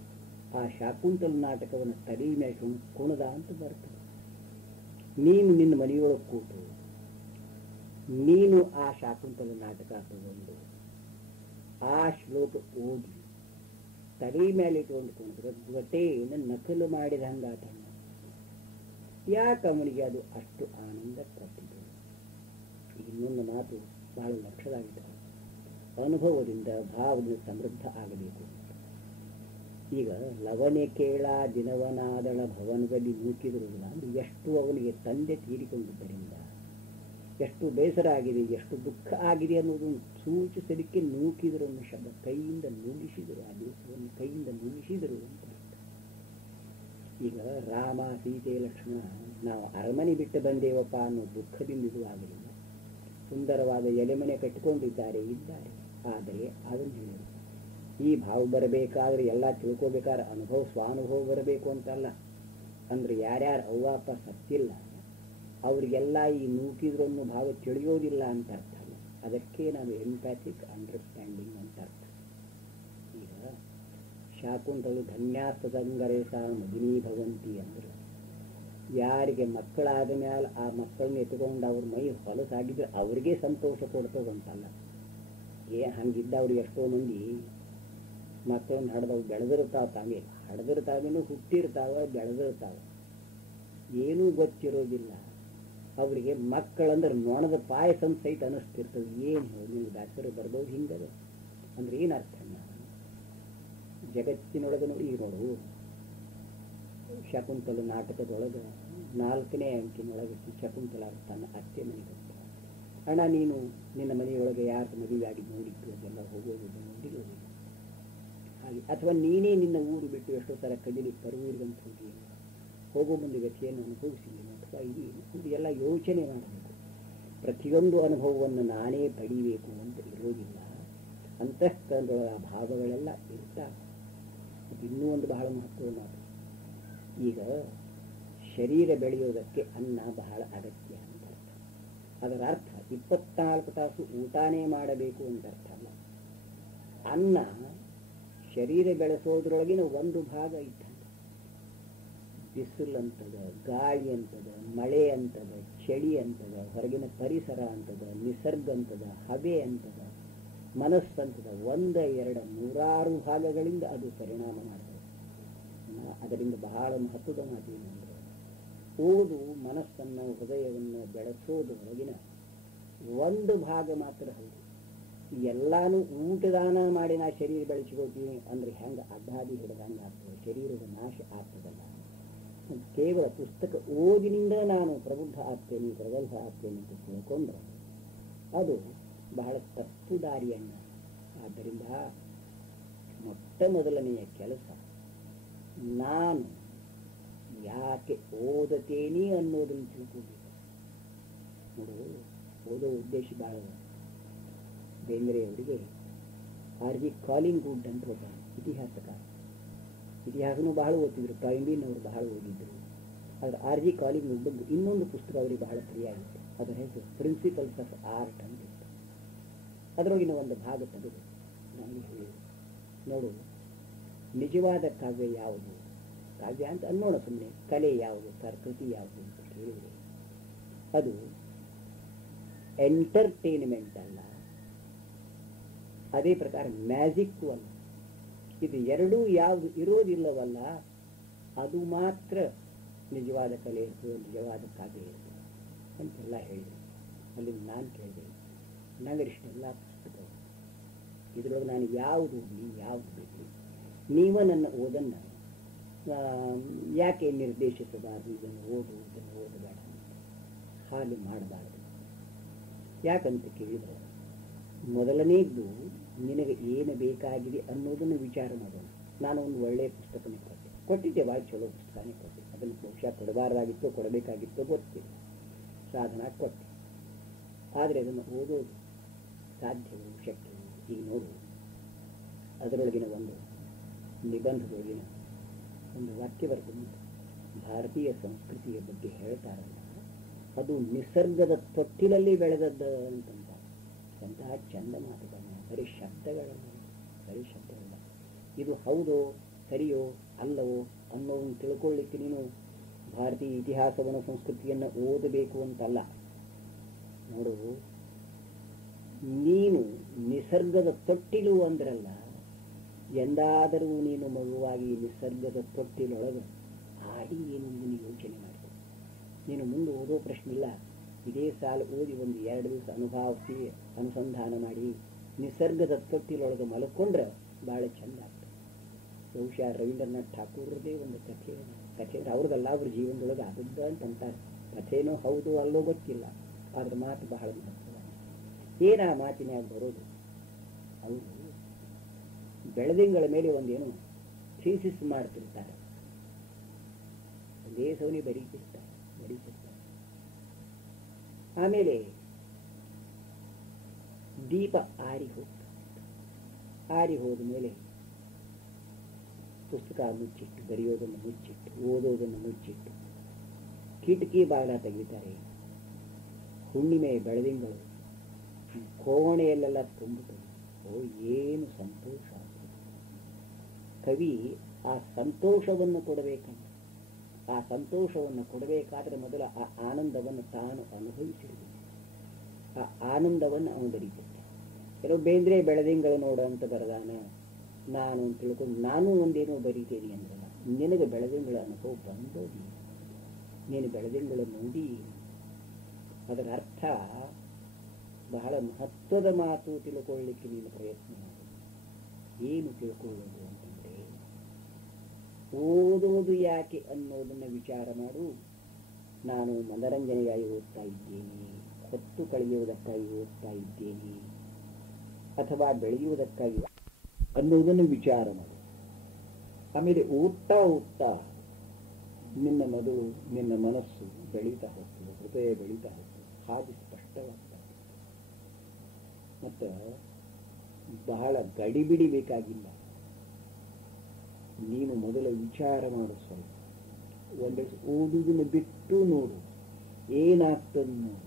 ಆ ಶಾಕುಂತಲ ನಾಟಕವನ್ನು ತಲೆ ಮೇಲೆ ಕುಣದ ಅಂತ ಬರ್ತದೆ. ನೀನು ನಿನ್ನ ಮನೆಯೊಳಗೆ ಕೂತು ನೀನು ಆ ಶಾಕುಂತಲ ನಾಟಕ ತಗೊಂಡು ಆ ಶ್ಲೋಕ ಓದಿ ತಲೆ ಮೇಲೆ ಇಟ್ಕೊಂಡು ಕುಣಿದ್ರೆ ಘಟೆಯನ್ನು ನಕಲು ಮಾಡಿದ ಹಂಗಾಟ. ಯಾಕೆ ಅವನಿಗೆ ಅದು ಅಷ್ಟು ಆನಂದ ಕೊಟ್ಟಿದೆ? ಇನ್ನೊಂದು ಮಾತು ಬಹಳ ಲಕ್ಷದಾಗಿದೆ. ಅನುಭವದಿಂದ ಭಾವದಿಂದ ಸಮೃದ್ಧ ಆಗಬೇಕು. ಈಗ ಲವಣೆ ಕೇಳ ದಿನವನಾದಳ ಭವನದಲ್ಲಿ ನೂಕಿದಿರುವುದಿಲ್ಲ ಅಂದರೆ ಎಷ್ಟು ಅವನಿಗೆ ತಂದೆ ತೀರಿಕೊಂಡಿದ್ದರಿಂದ ಎಷ್ಟು ಬೇಸರ ಆಗಿದೆ, ಎಷ್ಟು ದುಃಖ ಆಗಿದೆ ಅನ್ನೋದನ್ನು ಸೂಚಿಸಲಿಕ್ಕೆ ನೂಕಿದರು ಅನ್ನೋ ಶಬ್ದ. ಕೈಯಿಂದ ನೂಗಿಸಿದರು, ಆ ದಿವಸವನ್ನು ಕೈಯಿಂದ ನೂಗಿಸಿದರು ಅಂತ ಅರ್ಥ. ಈಗ ರಾಮ ಸೀತೆ ಲಕ್ಷ್ಮಣ ನಾವು ಅರಮನೆ ಬಿಟ್ಟು ಬಂದೇವಪ್ಪ ಅನ್ನೋ ದುಃಖದಿಂದ ಇದು ಆಗಲಿಲ್ಲ. ಸುಂದರವಾದ ಎಲೆಮನೆ ಕಟ್ಟಿಕೊಂಡಿದ್ದಾರೆ, ಇದ್ದಾರೆ. ಆದರೆ ಅದನ್ನು ಹೇಳಿದರು, ಈ ಭಾವ ಬರಬೇಕಾದ್ರೆ ಎಲ್ಲ ತಿಳ್ಕೋಬೇಕಾದ್ರೆ ಅನುಭವ ಸ್ವಾನುಭವ ಬರಬೇಕು ಅಂತಲ್ಲ. ಅಂದರೆ ಯಾರ್ಯಾರು ಅವ್ವ ಅಪ್ಪ ಸತ್ತಿಲ್ಲ ಅವರಿಗೆಲ್ಲ ಈ ನೂಕಿದ್ರನ್ನು ಭಾವ ತಿಳಿಯೋದಿಲ್ಲ ಅಂತ ಅರ್ಥ ಅಲ್ಲ. ಅದಕ್ಕೆ ನಾವು ಎಂಪ್ಯಾಥಿಕ್ ಅಂಡರ್ಸ್ಟ್ಯಾಂಡಿಂಗ್ ಅಂತ ಅರ್ಥ. ಈಗ ಶಾಕುಂತಲು ಧನ್ಯಾಸ್ತದಂಗರೇಸ ಮದಿನಿ ಭವಂತಿ ಅಂದ್ರೆ ಯಾರಿಗೆ ಮಕ್ಕಳಾದ ಮೇಲೆ ಆ ಮಕ್ಕಳನ್ನ ಎತ್ಕೊಂಡು ಅವ್ರ ಮೈ ಹೊಲಸಾಗಿದ್ರೆ ಅವ್ರಿಗೆ ಸಂತೋಷ ಕೊಡ್ತದಂತಲ್ಲ. ಹಂಗಿದ್ದವ್ರು ಎಷ್ಟೋ ಮಂದಿ ಮಕ್ಕಳನ್ನ ಹಡ್ದವು ಬೆಳೆದಿರ್ತಾವ, ತಾವೇ ಹಡ್ದಿರ್ತಾವೇನು, ಹುಟ್ಟಿರ್ತಾವ, ಬೆಳೆದಿರ್ತಾವ, ಏನೂ ಗೊತ್ತಿರೋದಿಲ್ಲ ಅವರಿಗೆ. ಮಕ್ಕಳಂದ್ರೆ ನೊಣದ ಪಾಯಸ ಸಹಿತ ಅನ್ನಿಸ್ತಿರ್ತದೆ. ಏನು ಹೇಳಿ ನೀವು ದಾಸರು ಬರ್ಬೋದು ಹಿಂಗದ ಅಂದ್ರೆ ಏನು ಅರ್ಥ? ಜಗತ್ತಿನೊಳಗೆ ನೋಡಿ, ಈಗ ನೋಡು ಶಕುಂತಲ ನಾಟಕದೊಳಗೆ 4ನೇ ಅಂಕಿನೊಳಗೆ ಶಕುಂತಲ ತನ್ನ ಅತ್ತೆ ಮನೆಗೆ ಹೋಗ್ತಾಳೆ. ಅಣ್ಣ ನೀನು ನಿನ್ನ ಮನೆಯೊಳಗೆ ಯಾರು ಮದುವೆ ಆಗಿ ನೋಡಿದ್ದು ಅದೆಲ್ಲ ಹೋಗೋದು ನೋಡಿರೋದಿಲ್ಲ ಹಾಗೆ, ಅಥವಾ ನೀನೇ ನಿನ್ನ ಊರು ಬಿಟ್ಟು ಎಷ್ಟೋ ಥರ ಕದಿಲಿ ಪರವೂರಿಗಂತ ಹೋಗಿ ಹೋಗೋ ಮುಂದೆ ವ್ಯಥೆಯನ್ನು ಅನುಭವಿಸಿಲ್ಲ ಅಥವಾ ಇದು ಎಲ್ಲ ಯೋಚನೆ ಮಾಡಬೇಕು. ಪ್ರತಿಯೊಂದು ಅನುಭವವನ್ನು ನಾನೇ ಪಡೀಬೇಕು ಅಂತ ಇರೋದಿಲ್ಲ. ಅಂತಃಕರಣಗಳ ಭಾವಗಳೆಲ್ಲ ಇರ್ತಾವೆ. ಇನ್ನೂ ಒಂದು ಬಹಳ ಮಹತ್ವದ ಮಾತು, ಈಗ ಶರೀರ ಬೆಳೆಯೋದಕ್ಕೆ ಅನ್ನ ಬಹಳ ಅಗತ್ಯ ಅಂತ ಅರ್ಥ. ಅದರ ಅರ್ಥ 24 ತಾಸು ಊಟನೇ ಮಾಡಬೇಕು ಅಂತ ಅರ್ಥ ಅಲ್ಲ. ಅನ್ನ ಶರೀರ ಬೆಳೆಸೋದ್ರೊಳಗಿನ ಒಂದು ಭಾಗ ಇದ್ದಂತೆ. ಬಿಸಿಲು ಅಂತದ, ಗಾಳಿ ಅಂತದ, ಮಳೆ ಅಂತದ, ಚಳಿ ಅಂತದ, ಹೊರಗಿನ ಪರಿಸರ ಅಂತದ, ನಿಸರ್ಗ ಅಂತದ, ಹವೆ ಅಂತದ, ಮನಸ್ಸಂತದ, 1, 2, 100 ಭಾಗಗಳಿಂದ ಅದು ಪರಿಣಾಮ ಮಾಡ್ತದೆ. ಅದರಿಂದ ಬಹಳ ಮಹತ್ವದ ಮಾತು ಏನಂದರೆ, ಓದು ಮನಸ್ಸನ್ನು ಹೃದಯವನ್ನು ಬೆಳೆಸೋದು ಹೊರಗಿನ ಒಂದು ಭಾಗ ಮಾತ್ರ ಹೌದು. ಎಲ್ಲಾನು ಊಟದಾನ ಮಾಡಿ ನಾ ಶರೀರ ಬೆಳೆಸ್ಕೋತೀವಿ ಅಂದರೆ ಹೆಂಗೆ ಅಡ್ಡಾದಿ ಹಿಡ್ದಂಗೆ ಆಗ್ತದೆ, ಶರೀರದ ನಾಶ ಆಗ್ತದಲ್ಲ. ಕೇವಲ ಪುಸ್ತಕ ಓದಿನಿಂದ ನಾನು ಪ್ರಬುದ್ಧ ಆಗ್ತೇನೆ, ಪ್ರಗಲ್ಭ ಆಗ್ತೇನೆ ಅಂತ ತಿಳ್ಕೊಂಡ್ರೆ ಅದು ಬಹಳ ತಪ್ಪು ದಾರಿಯನ್ನು. ಆದ್ದರಿಂದ ಮೊಟ್ಟ ಮೊದಲನೆಯ ಕೆಲಸ ನಾನು ಯಾಕೆ ಓದತೇನೆ ಅನ್ನೋದನ್ನು ತಿಳ್ಕೋಬೇಕು. ನೋಡು, ಓದೋ ಉದ್ದೇಶ ಬಹಳ. ಬೇಂದ್ರೆಯವರಿಗೆ R.G. ಕಾಲಿಂಗ್ವುಡ್ ಅಂತ ಒಬ್ಬ ಇತಿಹಾಸಕಾರ, ಇತಿಹಾಸನೂ ಬಹಳ ಓದ್ತಿದ್ರು. ಟೈಂಬಿನವರು ಬಹಳ ಓದಿದ್ರು. ಆದರೆ R.G. ಕಾಲಿಂಗ್ವುಡ್ ಬಗ್ಗೆ ಇನ್ನೊಂದು ಪುಸ್ತಕ ಅವರಿಗೆ ಬಹಳ ಪ್ರಿಯ ಆಗಿತ್ತು. ಅದರ ಹೆಸರು ಪ್ರಿನ್ಸಿಪಲ್ಸ್ ಆಫ್ ಆರ್ಟ್ ಅಂತ ಇತ್ತು. ಅದರೊಳಗಿನ ಒಂದು ಭಾಗ ತೆಗೆದು ನನಗೆ ಹೇಳಿ, ನೋಡು, ನಿಜವಾದ ಕಾವ್ಯ ಯಾವುದು, ಕಾವ್ಯ ಅಂತ ಅನ್ನೋಣ ಸುಮ್ಮನೆ, ಕಲೆ ಯಾವುದು, ಕೃತಿ ಯಾವುದು ಅಂತ ಹೇಳಿದರೆ ಅದು ಎಂಟರ್ಟೈನ್ಮೆಂಟ್ ಅಲ್ಲ, ಅದೇ ಪ್ರಕಾರ ಮ್ಯಾಜಿಕ್ಕು ಅಲ್ಲ. ಇದು ಎರಡೂ ಯಾವುದು ಇರೋದಿಲ್ಲವಲ್ಲ ಅದು ಮಾತ್ರ ನಿಜವಾದ ಕಲೆ ಇರ್ತದೆ, ನಿಜವಾದ ಕಾವ್ಯ ಇರ್ತದೆ ಅಂತೆಲ್ಲ ಹೇಳಿದೆ. ಅಲ್ಲಿ ನಾನು ಕೇಳಿದೆ, ನನಗಿಷ್ಟೆಲ್ಲ ಪುಸ್ತಕಗಳು ಇದರೊಳಗೆ ನಾನು ಯಾವುದು ನೀವು ಯಾವುದು ಬೇಕು, ನೀವ ನನ್ನ ಓದನ್ನು ಯಾಕೆ ನಿರ್ದೇಶಿಸಬಾರದು, ಇದನ್ನು ಓದಬೇಡ ಅಂತ ಹಾಗೆ ಮಾಡಬಾರದು. ಯಾಕಂತ ಕೇಳಿದರೆ, ಮೊದಲನೇದ್ದು ನಿನಗೆ ಏನು ಬೇಕಾಗಿದೆ ಅನ್ನೋದನ್ನು ವಿಚಾರ ಮಾಡೋಣ. ನಾನು ಒಂದು ಒಳ್ಳೆಯ ಪುಸ್ತಕನೇ ಕೊಟ್ಟಿದ್ದೆ, ಭಾಳ ಚಲೋ ಪುಸ್ತಕನೇ ಕೊಟ್ಟೆ. ಅದನ್ನು ಬಹುಶಃ ಕೊಡಬಾರ್ದಾಗಿತ್ತೋ ಕೊಡಬೇಕಾಗಿತ್ತೋ ಗೊತ್ತಿಲ್ಲ, ಸಾಧನ ಕೊಟ್ಟೆ. ಆದರೆ ಅದನ್ನು ಓದೋದು ಸಾಧ್ಯವೋ ಶಕ್ಯವೋ? ಈಗ ನೋಡು, ಅದರೊಳಗಿನ ಒಂದು ನಿಬಂಧದೊಳಗಿನ ಒಂದು ವಾಕ್ಯ ಬರ್ತದೆ, ಭಾರತೀಯ ಸಂಸ್ಕೃತಿಯ ಬಗ್ಗೆ ಹೇಳ್ತಾರಲ್ಲ, ಅದು ನಿಸರ್ಗದ ತೊಟ್ಟಿಲಲ್ಲಿ ಬೆಳೆದದ್ದು ಅಂತಂದ. ಎಂತಹ ಚಂದ ಮಾತುಗಳನ್ನ, ಬರೀ ಶಬ್ದಗಳನ್ನ, ಬರೀ ಶಬ್ದಗಳನ್ನ. ಇದು ಹೌದೋ ಸರಿಯೋ ಅಲ್ಲವೋ ಅನ್ನೋದನ್ನು ತಿಳ್ಕೊಳ್ಳಿಕ್ಕೆ ನೀನು ಭಾರತೀಯ ಇತಿಹಾಸವನ್ನು ಸಂಸ್ಕೃತಿಯನ್ನು ಓದಬೇಕು ಅಂತಲ್ಲ. ನೋಡು, ನೀನು ನಿಸರ್ಗದ ತೊಟ್ಟಿಲು ಅಂದ್ರಲ್ಲ, ಎಂದಾದರೂ ನೀನು ಮಗುವಾಗಿ ನಿಸರ್ಗದ ತೊಟ್ಟಿಲೊಳಗೆ ಆಡಿ ಏನು ನೀನು ಯೋಚನೆ ಮಾಡಿದೆ. ನೀನು ಮುಂದೆ ಓದೋ ಪ್ರಶ್ನೆ ಇಲ್ಲ. ಇದೇ ಸಾಲ ಓದಿ ಒಂದು 2 ದಿವಸ ಅನುಭವಿಸಿ ಅನುಸಂಧಾನ ಮಾಡಿ ನಿಸರ್ಗದ ತೊಟ್ಟಿಲೊಳಗೆ ಮಲ್ಕೊಂಡ್ರೆ ಭಾಳ ಚೆಂದ ಆಗ್ತದೆ. ಬಹುಶಃ ರವೀಂದ್ರನಾಥ್ ಠಾಕೂರದೇ ಒಂದು ಕಥೆ ಕಥೆ ಅವ್ರದ್ದಲ್ಲ, ಅವ್ರ ಜೀವನದೊಳಗೆ ಆದದ್ದ ಅಂತಂತಾರೆ. ಕಥೆನೋ ಹೌದು ಅಲ್ಲೋ ಗೊತ್ತಿಲ್ಲ, ಆದ್ರೆ ಮಾತು ಬಹಳ ಮಹತ್ವವಾಗಿದೆ. ಏನು ಆ ಮಾತಿನಾಗ ಬರೋದು, ಅವರು ಬೆಳದಿಂಗಳ ಮೇಲೆ ಒಂದೇನು ಥೀಸಿಸ್ ಮಾಡ್ತಿರ್ತಾರೆ, ಒಂದೇ ಸವನಿ ಬರೀತಿರ್ತಾರೆ. ಆಮೇಲೆ ದೀಪ ಆರಿ ಹೋದ ಮೇಲೆ ಪುಸ್ತಕ ಮುಚ್ಚಿಟ್ಟು, ಬರೆಯೋದನ್ನು ಮುಚ್ಚಿಟ್ಟು, ಓದೋದನ್ನು ಮುಚ್ಚಿಟ್ಟು ಕಿಟಕಿ ಬಾಗಿಲ ತೆಗಿತಾರೆ. ಹುಣ್ಣಿಮೆ ಬೆಳದಿಂಗಳು ಕೋಣೆಯಲ್ಲೆಲ್ಲ ತುಂಬುತ್ತದೆ. ಓ ಏನು ಸಂತೋಷ! ಕವಿ ಆ ಸಂತೋಷವನ್ನು ಕೊಡಬೇಕಂತ, ಆ ಸಂತೋಷವನ್ನು ಕೊಡಬೇಕಾದ್ರೆ ಮೊದಲ ಆ ಆನಂದವನ್ನು ತಾನು ಅನುಭವಿಸಿರಬೇಕು. ಆ ಆನಂದವನ್ನು ಅವನು ಬರೀತಿದ್ದ. ಕೆಲವು ಬೇಂದ್ರೆ ಬೆಳದಿಂಗಳು ನೋಡು ಅಂತ ಬರದಾನ, ನಾನು ಅಂತ ತಿಳ್ಕೊಂಡು ನಾನು ಒಂದೇನೋ ಬರೀತೇನೆ ಅಂದ್ರಲ್ಲ. ನಿನಗೆ ಬೆಳದಿಂಗಳ ಅನುಭವ ಬಂದೋದಿ, ನೀನು ಬೆಳದಿಂಗಳ ನೋಡಿ. ಅದರ ಅರ್ಥ ಬಹಳ ಮಹತ್ವದ ಮಾತು ತಿಳ್ಕೊಳ್ಳಿಕ್ಕೆ ನೀನು ಪ್ರಯತ್ನ ಮಾಡು. ಏನು ತಿಳ್ಕೊಳ್ಳೋದು ಅಂತಂದ್ರೆ, ಓದೋದು ಯಾಕೆ ಅನ್ನೋದನ್ನು ವಿಚಾರ ಮಾಡು. ನಾನು ಮನರಂಜನೆಗಾಗಿ ಓದ್ತಾ ಇದ್ದೇನೆ, ಹೊತ್ತು ಕಳೆಯುವುದಕ್ಕಾಗಿ ಓದ್ತಾ ಇದ್ದೇನೆ, ಅಥವಾ ಬೆಳೆಯುವುದಕ್ಕಾಗಿ ಅನ್ನೋದನ್ನು ವಿಚಾರ ಮಾಡು. ಆಮೇಲೆ ಓದ್ತಾ ನಿನ್ನ ಮೊದಲು ನಿನ್ನ ಮನಸ್ಸು ಬೆಳೀತಾ ಹೋಗ್ತದೆ, ಹೃದಯ ಬೆಳೀತಾ ಹೋಗ್ತದೆ, ಹಾಗೆ ಸ್ಪಷ್ಟವಾಗ್ತದೆ. ಮತ್ತು ಬಹಳ ಗಡಿಬಿಡಿ ಬೇಕಾಗಿಲ್ಲ. ನೀನು ಮೊದಲ ವಿಚಾರ ಮಾಡು, ಸ್ವಲ್ಪ ಒಂದೆರಡು ಓದುವುದನ್ನು ಬಿಟ್ಟು ನೋಡು, ಏನಾಗ್ತದೆ ನೋಡು.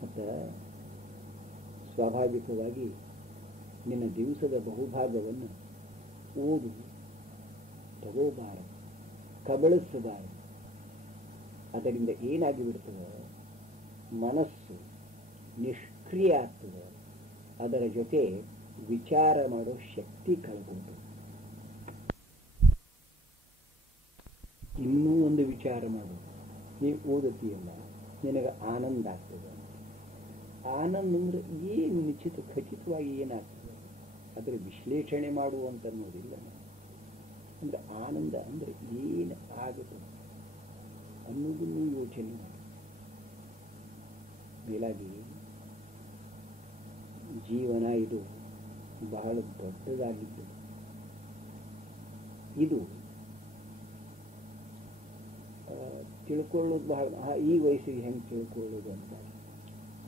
ಮತ್ತು ಸ್ವಾಭಾವಿಕವಾಗಿ ನಿನ್ನ ದಿವಸದ ಬಹುಭಾಗವನ್ನು ಓದು ತಗೋಬಾರದು, ಕಬಳಿಸಬಾರದು. ಅದರಿಂದ ಏನಾಗಿ ಬಿಡ್ತದೆ, ಮನಸ್ಸು ನಿಷ್ಕ್ರಿಯ ಆಗ್ತದೆ. ಅದರ ಜೊತೆ ವಿಚಾರ ಮಾಡೋ ಶಕ್ತಿ ಕಳ್ಕೊಂಡು ಇನ್ನೂ ಒಂದು ವಿಚಾರ ಮಾಡು. ನೀವು ಓದುತ್ತೀಯಲ್ಲ, ನಿನಗೆ ಆನಂದ ಆಗ್ತದೆ. ಆನಂದ ಅಂದ್ರೆ ಏನು ನಿಶ್ಚಿತ ಖಚಿತವಾಗಿ ಏನಾಗ್ತದೆ, ಅದರ ವಿಶ್ಲೇಷಣೆ ಮಾಡುವಂತ ಅನ್ನೋದಿಲ್ಲ. ಅಂದ್ರೆ ಆನಂದ ಅಂದ್ರೆ ಏನು ಆಗುತ್ತದೆ ಅನ್ನೋದನ್ನು ಯೋಚನೆ ಮಾಡಿ. ಮೇಲಾಗಿ ಜೀವನ ಇದು ಬಹಳ ದೊಡ್ಡದಾಗಿದ್ದು, ಇದು ತಿಳ್ಕೊಳ್ಳೋದು ಬಹಳ. ಈ ವಯಸ್ಸಿಗೆ ಹೆಂಗೆ ತಿಳ್ಕೊಳ್ಳೋದು ಅಂತ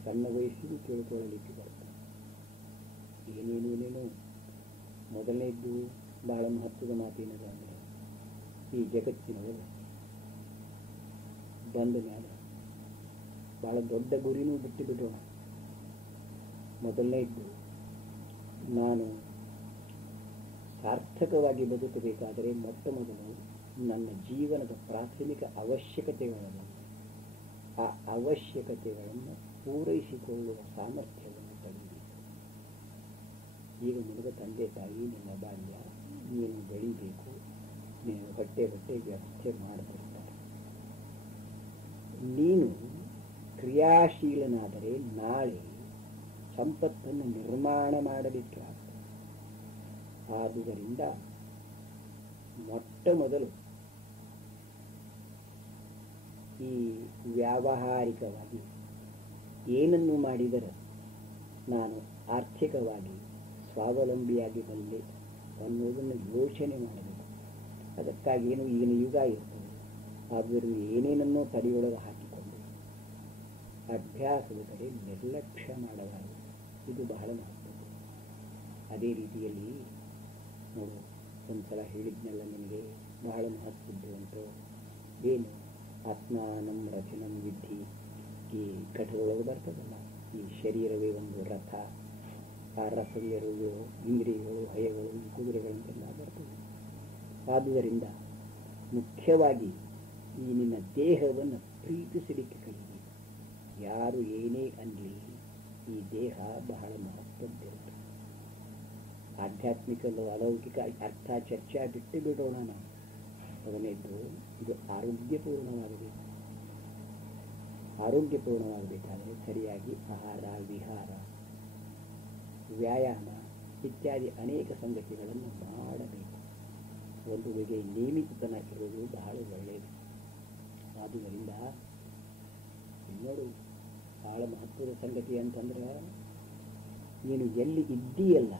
ಸಣ್ಣ ವಯಸ್ಸಿಗೂ ತಿಳ್ಕೊಳ್ಳಲಿಕ್ಕೆ ಬರ್ತದೆ. ಏನೇನೇನೇನೋ ಮೊದಲನೇದ್ದು ಬಹಳ ಮಹತ್ವದ ಮಾತೇನದ ಅಂದರೆ, ಈ ಜಗತ್ತಿನೊಳಗೆ ಬಂದ ಮೇಲೆ ಬಹಳ ದೊಡ್ಡ ಗುರಿನೂ ಬಿಟ್ಟು ಬಿಡೋಣ. ಮೊದಲನೇದ್ದು, ನಾನು ಸಾರ್ಥಕವಾಗಿ ಬದುಕಬೇಕಾದರೆ ಮೊಟ್ಟ ಮೊದಲು ನನ್ನ ಜೀವನದ ಪ್ರಾಥಮಿಕ ಅವಶ್ಯಕತೆಗಳನ್ನು, ಆ ಅವಶ್ಯಕತೆಗಳನ್ನು ಪೂರೈಸಿಕೊಳ್ಳುವ ಸಾಮರ್ಥ್ಯವನ್ನು ಪಡೆಯಬೇಕು. ಈಗ ನಿನಗೆ ತಂದೆ ತಾಯಿ, ನಿನ್ನ ಬಾಲ್ಯ, ನೀನು ಬೆಳಿಬೇಕು, ನೀನು ಹೊಟ್ಟೆ ವ್ಯವಸ್ಥೆ ಮಾಡದಿರ್ತಾರೆ. ನೀನು ಕ್ರಿಯಾಶೀಲನಾದರೆ ನಾಳೆ ಸಂಪತ್ತನ್ನು ನಿರ್ಮಾಣ ಮಾಡಲಿಕ್ಕೆ ಆಗ್ತದೆ. ಆದುದರಿಂದ ಮೊಟ್ಟ ಮೊದಲು ಈ ವ್ಯಾವಹಾರಿಕವಾಗಿ ಏನನ್ನು ಮಾಡಿದರೆ ನಾನು ಆರ್ಥಿಕವಾಗಿ ಸ್ವಾವಲಂಬಿಯಾಗಿ ಬಲ್ಲೆ ಅನ್ನೋದನ್ನು ಯೋಚನೆ ಮಾಡಬೇಕು. ಅದಕ್ಕಾಗಿ ಏನು ಈಗಿನ ಯುಗ ಇರ್ತದೆ, ಆದ್ದರಿಂದ ಏನೇನನ್ನೋ ತಲೆಯೊಳಗೆ ಹಾಕಿಕೊಂಡು ಅಭ್ಯಾಸದ ಕಡೆ ನಿರ್ಲಕ್ಷ್ಯ ಮಾಡಬಾರದು. ಇದು ಬಹಳ ಮಹತ್ವದ್ದು. ಅದೇ ರೀತಿಯಲ್ಲಿ ನೋಡು, ಒಂದ್ಸಲ ಹೇಳಿದ್ನೆಲ್ಲ ನಿನಗೆ ಬಹಳ ಮಹತ್ವದ್ದು ಅಂತ. ಏನು ಆತ್ಮಾನಂ ರಚನಂ ವಿಧಿ, ಈ ಕಠದೊಳಗೆ ಬರ್ತದಲ್ಲ, ಈ ಶರೀರವೇ ಒಂದು ರಥ, ಆ ರಥದಲ್ಲಿರುವ ಇಂದ್ರಿಯಗಳು, ಹಯಗಳು, ಈ ಕುದುರೆಗಳಂತೆಲ್ಲ ಬರ್ತದೆ. ಆದುದರಿಂದ ಮುಖ್ಯವಾಗಿ ಈ ನಿನ್ನ ದೇಹವನ್ನು ಪ್ರೀತಿಸಲಿಕ್ಕೆ ಕಲಿಬೇಕು. ಯಾರು ಏನೇ ಅನ್ನಲಿ, ಈ ದೇಹ ಬಹಳ ಮಹತ್ವದ್ದಿರುತ್ತೆ. ಆಧ್ಯಾತ್ಮಿಕ ಅಲೌಕಿಕ ಅರ್ಥ ಚರ್ಚೆ ಬಿಟ್ಟು ಬಿಡೋಣ ನಾವು. ಮೊದಲನೇದ್ದು, ಇದು ಆರೋಗ್ಯಪೂರ್ಣವಾಗಬೇಕು. ಆರೋಗ್ಯಪೂರ್ಣವಾಗಬೇಕಾದರೆ ಸರಿಯಾಗಿ ಆಹಾರ, ವಿಹಾರ, ವ್ಯಾಯಾಮ ಇತ್ಯಾದಿ ಅನೇಕ ಸಂಗತಿಗಳನ್ನು ಮಾಡಬೇಕು. ಒಂದು ಬಗೆಯ ನಿಯಮಿತತನ ಇರೋದು ಬಹಳ ಒಳ್ಳೆಯದು. ಆದುದರಿಂದ ನೋಡು, ಬಹಳ ಮಹತ್ವದ ಸಂಗತಿ ಅಂತಂದ್ರೆ, ನೀನು ಎಲ್ಲಿ ಇದ್ದೀಯಲ್ಲ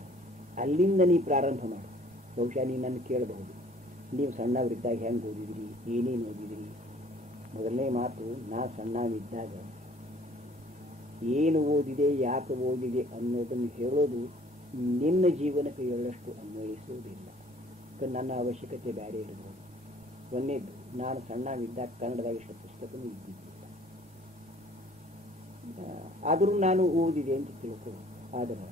ಅಲ್ಲಿಂದ ನೀ ಪ್ರಾರಂಭ ಮಾಡು. ಬಹುಶಃ ನೀನು ನನ್ನ ಕೇಳಬಹುದು, ನೀವು ಸಣ್ಣವರಿದ್ದಾಗ ಹೆಂಗೆ ಓದಿದಿರಿ, ಏನೇನು ಓದಿದಿರಿ? ಮೊದಲನೇ ಮಾತು, ನಾ ಸಣ್ಣವಿದ್ದಾಗ ಏನು ಓದಿದೆ, ಯಾಕೆ ಓದಿದೆ ಅನ್ನೋದನ್ನು ಹೇಳೋದು ನಿನ್ನ ಜೀವನಕ್ಕೆ ಎಳ್ಳಷ್ಟು ಅನ್ವಯಿಸುವುದಿಲ್ಲ. ನನ್ನ ಅವಶ್ಯಕತೆ ಬೇರೆ ಇರಬಹುದು. ಒಂದೇದು, ನಾನು ಸಣ್ಣವಿದ್ದಾಗ ಕನ್ನಡದಾಗ ಇಷ್ಟು ಪುಸ್ತಕನೂ ಇದ್ದಿದ್ದಿಲ್ಲ. ಆದರೂ ನಾನು ಓದಿದೆ ಅಂತ ತಿಳ್ಕೊ. ಆದರೆ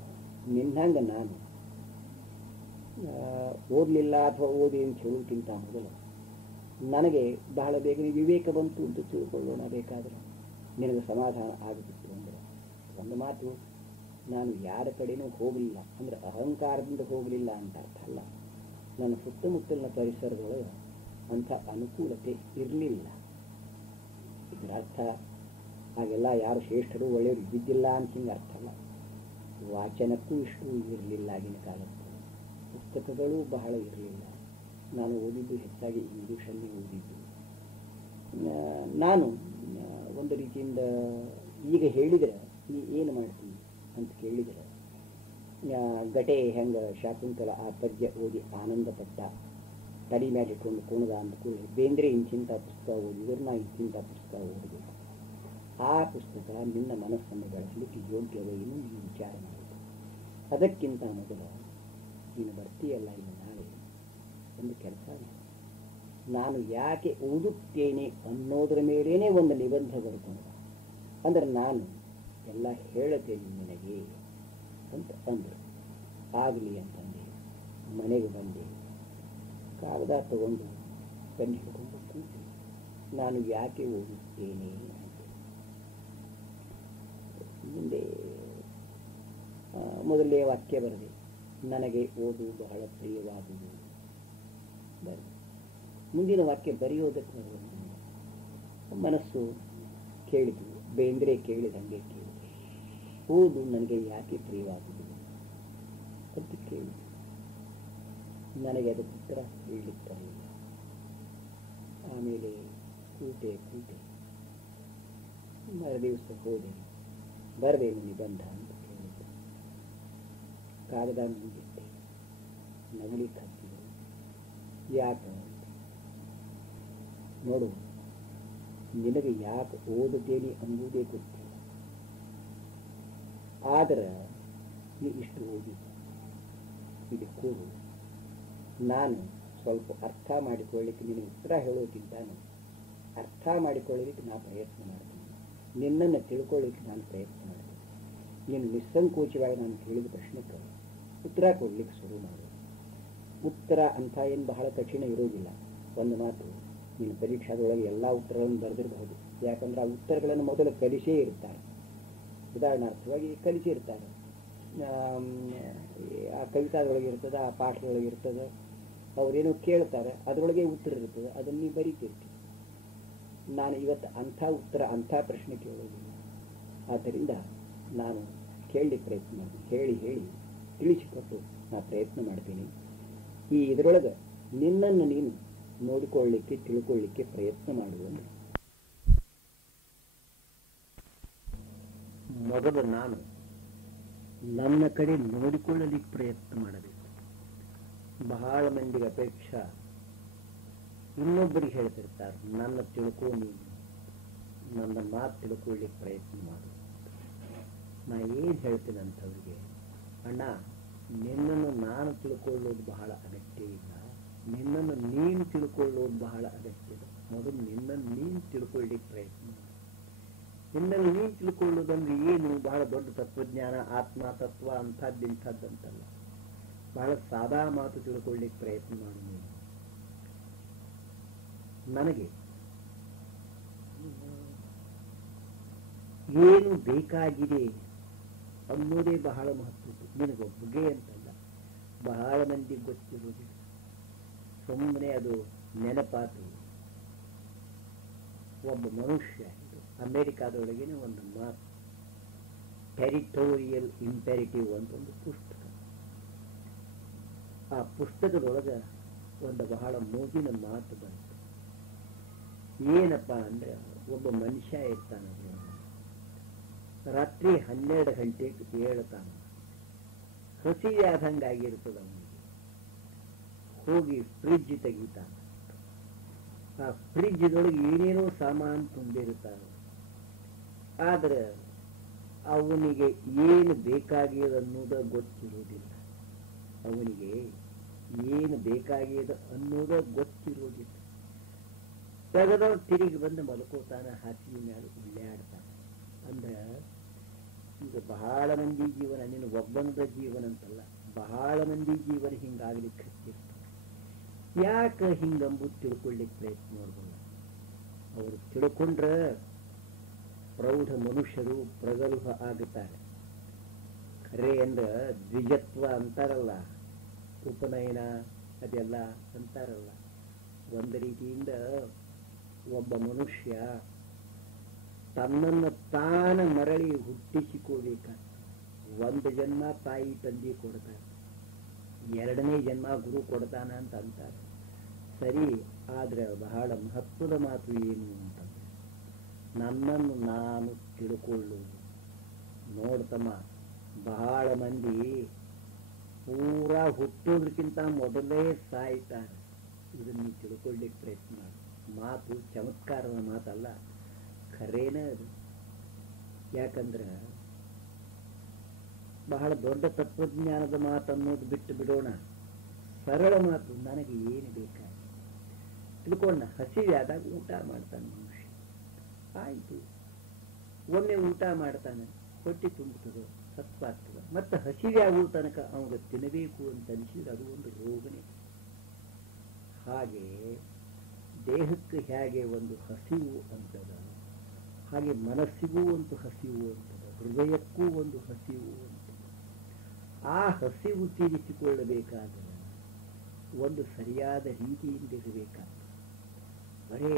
ನಿನ್ನಂಗೆ ನಾನು ಓದಲಿಲ್ಲ ಅಥವಾ ಓದಿ ಅಂತ ಹೇಳೋಕ್ಕಿಂತ ಮೊದಲು ನನಗೆ ಬಹಳ ಬೇಗನೆ ವಿವೇಕ ಬಂತು ಅಂತ ತಿಳ್ಕೊಳ್ಳೋಣ. ಬೇಕಾದರೆ ನಿನಗೆ ಸಮಾಧಾನ ಆಗಿಬಿಟ್ಟು ಅಂದರೆ ಒಂದು ಮಾತು, ನಾನು ಯಾರ ಕಡೆನೂ ಹೋಗಲಿಲ್ಲ ಅಂದರೆ ಅಹಂಕಾರದಿಂದ ಹೋಗಲಿಲ್ಲ ಅಂತ ಅರ್ಥ ಅಲ್ಲ. ನನ್ನ ಸುತ್ತಮುತ್ತಲಿನ ಪರಿಸರದೊಳಗೆ ಅಂಥ ಅನುಕೂಲತೆ ಇರಲಿಲ್ಲ. ಇದರ ಅರ್ಥ ಹಾಗೆಲ್ಲ ಯಾರು ಶ್ರೇಷ್ಠರು ಒಳ್ಳೆಯವರು ಇದ್ದಿದ್ದಿಲ್ಲ ಅಂತ ಹಿಂಗೆ ಅರ್ಥ ಅಲ್ಲ. ವಾಚನಕ್ಕೂ ಇಷ್ಟು ಇರಲಿಲ್ಲ ಆಗಿನ ಕಾಲಕ್ಕೆ. ಪುಸ್ತಕಗಳು ಬಹಳ ಇರಲಿಲ್ಲ. ನಾನು ಓದಿದ್ದು ಹೆಚ್ಚಾಗಿ ಇಂಗ್ಲೀಷಲ್ಲಿ ಓದಿದ್ದು. ನಾನು ಒಂದು ರೀತಿಯಿಂದ ಈಗ ಹೇಳಿದರೆ ನೀ ಏನು ಮಾಡ್ತೀನಿ ಅಂತ ಕೇಳಿದರೆ, ಗಟೆ ಹೆಂಗೆ ಶಾಕುಂತಲ ಆ ಪದ್ಯ ಓದಿ ಆನಂದ ಪಟ್ಟ, ತಡಿ ಮೇಲೆ ಇಟ್ಕೊಂಡು ಕುಣದ ಅಂದ್ಕೂಡಿ ಬೇಂದ್ರೆ ಇಂಚಿಂಥ ಪುಸ್ತಕ ಓದಿದ್ರೆ ನಾ ಇಂಚಿಂಥ ಪುಸ್ತಕ ಓದಬೇಕು. ಆ ಪುಸ್ತಕ ನಿನ್ನ ಮನಸ್ಸನ್ನು ಬೆಳೆಸಲಿಕ್ಕೆ ಯೋಗ್ಯವೇನು ನೀನು ವಿಚಾರ ಮಾಡಬೇಕು. ಅದಕ್ಕಿಂತ ಮೊದಲು ನೀನು ಬರ್ತೀಯಲ್ಲ ಇನ್ನು ನಾಳೆ, ಒಂದು ಕೆಲಸ ಮಾಡು. ನಾನು ಯಾಕೆ ಓದುತ್ತೇನೆ ಅನ್ನೋದ್ರ ಮೇಲೇ ಒಂದು ನಿಬಂಧ ಬರ್ಕೊಂಡು, ಅಂದರೆ ನಾನು ಎಲ್ಲ ಹೇಳುತ್ತೇನೆ ನಿನಗೆ ಅಂತ ಅಂದರು. ಆಗಲಿ ಅಂತಂದೆ. ಮನೆಗೆ ಬಂದೆ, ಕಾಗದ ತಗೊಂಡು ಪೆನ್ ಹಿಡ್ಕೊಂಡು ಕೂತು ನಾನು ಯಾಕೆ ಓದುತ್ತೇನೆ ಅಂತ ಮುಂದೆ ಮೊದಲೇ ವಾಕ್ಯ ಬರೆದೆ. ನನಗೆ ಓದು ಬಹಳ ಪ್ರಿಯವಾದುದು ಬರೆದೆ. ಮುಂದಿನ ವಾಕ್ಯ ಬರೆಯೋದಕ್ಕೆ ಮನಸ್ಸು ಕೇಳಿತು, ಬೇಂದ್ರೆ ಕೇಳಿದಂಗೆ ಕೇಳಿದೆ. ಓದು ನನಗೆ ಯಾಕೆ ಪ್ರಿಯವಾಗುವುದು ಅಂತ ಕೇಳಿತು. ನನಗೆ ಅದಕ್ಕೆ ಉತ್ತರ ಹೇಳಲಿಕ್ಕೆ ಬರಲಿಲ್ಲ. ಆಮೇಲೆ ಕೂತೆ ಮರುದಿವಸ ಹೋದೆ. ಬರದೇನು ನಿಬಂಧ ಅಂತ ಕೇಳಿದೆ. ಕಾಗದ ಮುಂದಿಟ್ಟೆ. ನಗಲಿಕ್ಕೆ ಹತ್ತಿದೆ. ಯಾಕೆ ನೋಡು, ನಿನಗೆ ಯಾಕೆ ಓದುತ್ತೇನೆ ಎಂಬುದೇ ಗೊತ್ತಿಲ್ಲ. ಆದರೆ ನೀ ಇಷ್ಟು ಓದಿ ಇದಕ್ಕೂ ನಾನು ಸ್ವಲ್ಪ ಅರ್ಥ ಮಾಡಿಕೊಳ್ಳಿಕ್ಕೆ, ನಿನಗೆ ಉತ್ತರ ಹೇಳೋಕ್ಕಿಂತ ಅರ್ಥ ಮಾಡಿಕೊಳ್ಳಲಿಕ್ಕೆ ನಾನು ಪ್ರಯತ್ನ ಮಾಡ್ತೀನಿ. ನಿನ್ನನ್ನು ತಿಳ್ಕೊಳ್ಳಿಕ್ಕೆ ನಾನು ಪ್ರಯತ್ನ ಮಾಡ್ತೀನಿ. ನೀನು ನಿಸ್ಸಂಕೋಚವಾಗಿ ನಾನು ಕೇಳಿದ ಪ್ರಶ್ನೆಗೆ ಉತ್ತರ ಕೊಡಲಿಕ್ಕೆ ಶುರು ಮಾಡು. ಉತ್ತರ ಅಂತ ಏನು ಬಹಳ ಕಠಿಣ ಇರೋದಿಲ್ಲ. ಒಂದು ಮಾತು, ನೀನು ಪರೀಕ್ಷಾದೊಳಗೆ ಎಲ್ಲ ಉತ್ತರಗಳನ್ನು ಬರೆದಿರಬಹುದು. ಯಾಕಂದ್ರೆ ಆ ಉತ್ತರಗಳನ್ನು ಮೊದಲು ಕಲಿಸೇ ಇರ್ತಾರೆ. ಉದಾಹರಣಾರ್ಥವಾಗಿ ಕಲಿಸಿರ್ತಾರೆ. ಆ ಕವಿತಾದೊಳಗೆ ಇರ್ತದೆ, ಆ ಪಾಠದೊಳಗೆ ಇರ್ತದೆ, ಅವರೇನೋ ಕೇಳ್ತಾರೆ, ಅದರೊಳಗೆ ಉತ್ತರ ಇರ್ತದೆ, ಅದನ್ನು ನೀವು ಬರೀತಿರ್ತೀವಿ. ನಾನು ಇವತ್ತು ಅಂಥ ಉತ್ತರ, ಅಂಥ ಪ್ರಶ್ನೆ ಕೇಳೋದಿಲ್ಲ. ಆದ್ದರಿಂದ ನಾನು ಕೇಳಲಿಕ್ಕೆ ಪ್ರಯತ್ನ ಮಾಡ್ತೀನಿ. ಹೇಳಿ ತಿಳಿಸಿಕೊಟ್ಟು ನಾನು ಪ್ರಯತ್ನ ಮಾಡ್ತೀನಿ. ಈ ಇದರೊಳಗೆ ನಿನ್ನನ್ನು ನೀನು ನೋಡಿಕೊಳ್ಳಲಿಕ್ಕೆ, ತಿಳ್ಕೊಳ್ಳಿಕ್ಕೆ ಪ್ರಯತ್ನ ಮಾಡುವುದು. ಮೊದಲು ನಾನು ನನ್ನ ಕಡೆ ನೋಡಿಕೊಳ್ಳಲಿಕ್ಕೆ ಪ್ರಯತ್ನ ಮಾಡಬೇಕು. ಬಹಳ ಮಂದಿಗೆ ಅಪೇಕ್ಷಾ ಇನ್ನೊಬ್ಬರಿಗೆ ಹೇಳ್ತಿರ್ತಾರೆ, ನನ್ನ ತಿಳ್ಕೊ, ನೀನು ನನ್ನ ಮಾತು ತಿಳ್ಕೊಳ್ಳಿಕ್ಕೆ ಪ್ರಯತ್ನ ಮಾಡು. ನಾ ಏನು ಹೇಳ್ತೇನೆ ಅಂಥವ್ರಿಗೆ, ಅಣ್ಣ, ನಿನ್ನನ್ನು ನಾನು ತಿಳ್ಕೊಳ್ಳೋದು ಬಹಳ ಅಗತ್ಯ ಇಲ್ಲ, ನಿನ್ನನ್ನು ನೀನು ತಿಳ್ಕೊಳ್ಳೋದು ಬಹಳ ಅಗತ್ಯ ಇದೆ. ಮೊದಲು ನಿನ್ನನ್ನು ನೀನು ತಿಳ್ಕೊಳ್ಳಿಕ್ಕೆ ಪ್ರಯತ್ನ ಮಾಡು. ನಿನ್ನಲ್ಲಿ ನೀನು ತಿಳ್ಕೊಳ್ಳೋದಂದ್ರೆ ಏನು ಬಹಳ ದೊಡ್ಡ ತತ್ವಜ್ಞಾನ, ಆತ್ಮ ತತ್ವ ಅಂಥದ್ದಿಂಥದ್ದಂತಲ್ಲ. ಬಹಳ ಸಾದಾ ಮಾತು ತಿಳ್ಕೊಳ್ಳಿಕ್ಕೆ ಪ್ರಯತ್ನ ಮಾಡು. ನೀನು ನನಗೆ ಏನು ಬೇಕಾಗಿದೆ ಅನ್ನೋದೇ ಬಹಳ ಮಹತ್ವದ್ದು. ನಿನಗೊಬ್ಬಗೆ ಅಂತಲ್ಲ, ಬಹಳ ಮಂದಿಗೆ ಗೊತ್ತಿರೋದಿಲ್ಲ. ಸುಮ್ಮನೆ ಅದು ನೆನಪಾತು. ಒಬ್ಬ ಮನುಷ್ಯ, ಅಮೆರಿಕಾದೊಳಗೇನೆ ಒಂದು ಮಾತು, ಟೆರಿಟೋರಿಯಲ್ ಇಂಪೆರಿಟಿವ್ ಅಂತ ಒಂದು ಪುಸ್ತಕ. ಆ ಪುಸ್ತಕದೊಳಗೆ ಒಂದು ಬಹಳ ಮೋಜಿನ ಮಾತು ಬಂತು. ಏನಪ್ಪ ಅಂದ್ರೆ, ಒಬ್ಬ ಮನುಷ್ಯ ಇರ್ತಾನೆ, ರಾತ್ರಿ 12 ಗಂಟೆಗೆ ಹೇಳ್ತಾನೆ, ಹಸಿವೆ ಆದಂಗಾಗಿರ್ತದ ಅವನಿಗೆ. ಹೋಗಿ ಫ್ರಿಡ್ಜ್ ತೆಗಿತಾನೆ. ಆ ಫ್ರಿಡ್ಜ್ದೊಳಗೆ ಏನೇನೋ ಸಾಮಾನು ತುಂಬಿರ್ತಾನೆ. ಆದ್ರೆ ಅವನಿಗೆ ಏನು ಬೇಕಾಗ್ಯದ ಅನ್ನೋದ ಗೊತ್ತಿರೋದಿಲ್ಲ. ಅವನಿಗೆ ಏನು ಬೇಕಾಗ್ಯದ ಅನ್ನೋದ ಗೊತ್ತಿರೋದಿಲ್ಲ. ತೆಗೆದವ್ ತಿರುಗಿ ಬಂದು ಮಲ್ಕೋತಾನ, ಹಾಸಿಗೆ ಮೇಲೆ ಉಳ್ಳಾಡ್ತಾನೆ. ಅಂದ್ರ ಈಗ ಬಹಳ ಮಂದಿ ಜೀವನ, ನೀನು ಒಬ್ಬನದ ಜೀವನ ಅಂತಲ್ಲ, ಬಹಳ ಮಂದಿ ಜೀವನ ಹಿಂಗಾಗ್ಲಿಕ್ಕೆ ಹಚ್ಚಿರ್ತಾರೆ. ಯಾಕೆ ಹಿಂಗಂಬುದು ತಿಳ್ಕೊಳ್ಳಿಕ್ಕೆ ಪ್ರಯತ್ನ ಮಾಡೋದಿಲ್ಲ. ಅವರು ತಿಳ್ಕೊಂಡ್ರೆ ಪ್ರೌಢ ಮನುಷ್ಯರು ಪ್ರಗಲ್ಭ ಆಗುತ್ತಾರೆ. ಖರೆ ಅಂದ್ರ ದ್ವಿಜತ್ವ ಅಂತಾರಲ್ಲ, ಉಪನಯನ ಅದೆಲ್ಲ ಅಂತಾರಲ್ಲ. ಒಂದು ರೀತಿಯಿಂದ ಒಬ್ಬ ಮನುಷ್ಯ ತನ್ನನ್ನು ತಾನ ಮರಳಿ ಹುಟ್ಟಿಸಿಕೋಬೇಕಾಗ್ತದೆ. ಒಂದು ಜನ್ಮ ತಾಯಿ ತಂದೆ ಕೊಡ್ತಾರೆ, 2ನೇ ಜನ್ಮ ಗುರು ಕೊಡ್ತಾನ ಅಂತ ಅಂತಾರೆ. ಸರಿ, ಆದ್ರೆ ಬಹಳ ಮಹತ್ವದ ಮಾತು ಏನು ಅಂತಂದ್ರೆ, ನನ್ನನ್ನು ನಾನು ತಿಳ್ಕೊಳ್ಳುವುದು. ನೋಡ್ತಮ್ಮ, ಬಹಳ ಮಂದಿ ಪೂರಾ ಹುಟ್ಟೋದ್ರಕ್ಕಿಂತ ಮೊದಲೇ ಸಾಯ್ತಾರೆ. ಇದನ್ನು ನೀವು ತಿಳ್ಕೊಳ್ಳಿಕ್ಕೆ ಪ್ರಯತ್ನ ಮಾಡಿ. ಮಾತು ಚಮತ್ಕಾರದ ಮಾತಲ್ಲ, ಖರೇನ ಅದು. ಯಾಕಂದ್ರೆ ಬಹಳ ದೊಡ್ಡ ತತ್ವಜ್ಞಾನದ ಮಾತು ಅನ್ನೋದು ಬಿಟ್ಟು ಬಿಡೋಣ. ಸರಳ ಮಾತು, ನನಗೆ ಏನು ಬೇಕಾಗಿ ತಿಳ್ಕೊಂಡ. ಹಸಿವೆ ಆದಾಗ ಊಟ ಮಾಡ್ತಾನೆ ಮನುಷ್ಯ, ಆಯ್ತು. ಒಮ್ಮೆ ಊಟ ಮಾಡ್ತಾನೆ, ಹೊಟ್ಟೆ ತುಂಬುತ್ತದೆ, ಸತ್ವಾಗ್ತದೆ. ಮತ್ತೆ ಹಸಿವೆ ಆಗುವ ತನಕ ಅವನಿಗೆ ತಿನ್ನಬೇಕು ಅಂತ ಅನಿಸಿದ್ರೆ ಅದು ಒಂದು ರೋಗನೇ. ಹಾಗೆ ದೇಹಕ್ಕೆ ಹೇಗೆ ಒಂದು ಹಸಿವು ಅಂತದ, ಹಾಗೆ ಮನಸ್ಸಿಗೂ ಒಂದು ಹಸಿವು ಅಂತದ, ಹೃದಯಕ್ಕೂ ಒಂದು ಹಸಿವು ಅಂತದ. ಆ ಹಸಿವು ತೀರಿಸಿಕೊಳ್ಳಬೇಕಾದರೆ ಒಂದು ಸರಿಯಾದ ರೀತಿಯಿಂದ ಇರಬೇಕಾಗ್ತದೆ. ಬರೇ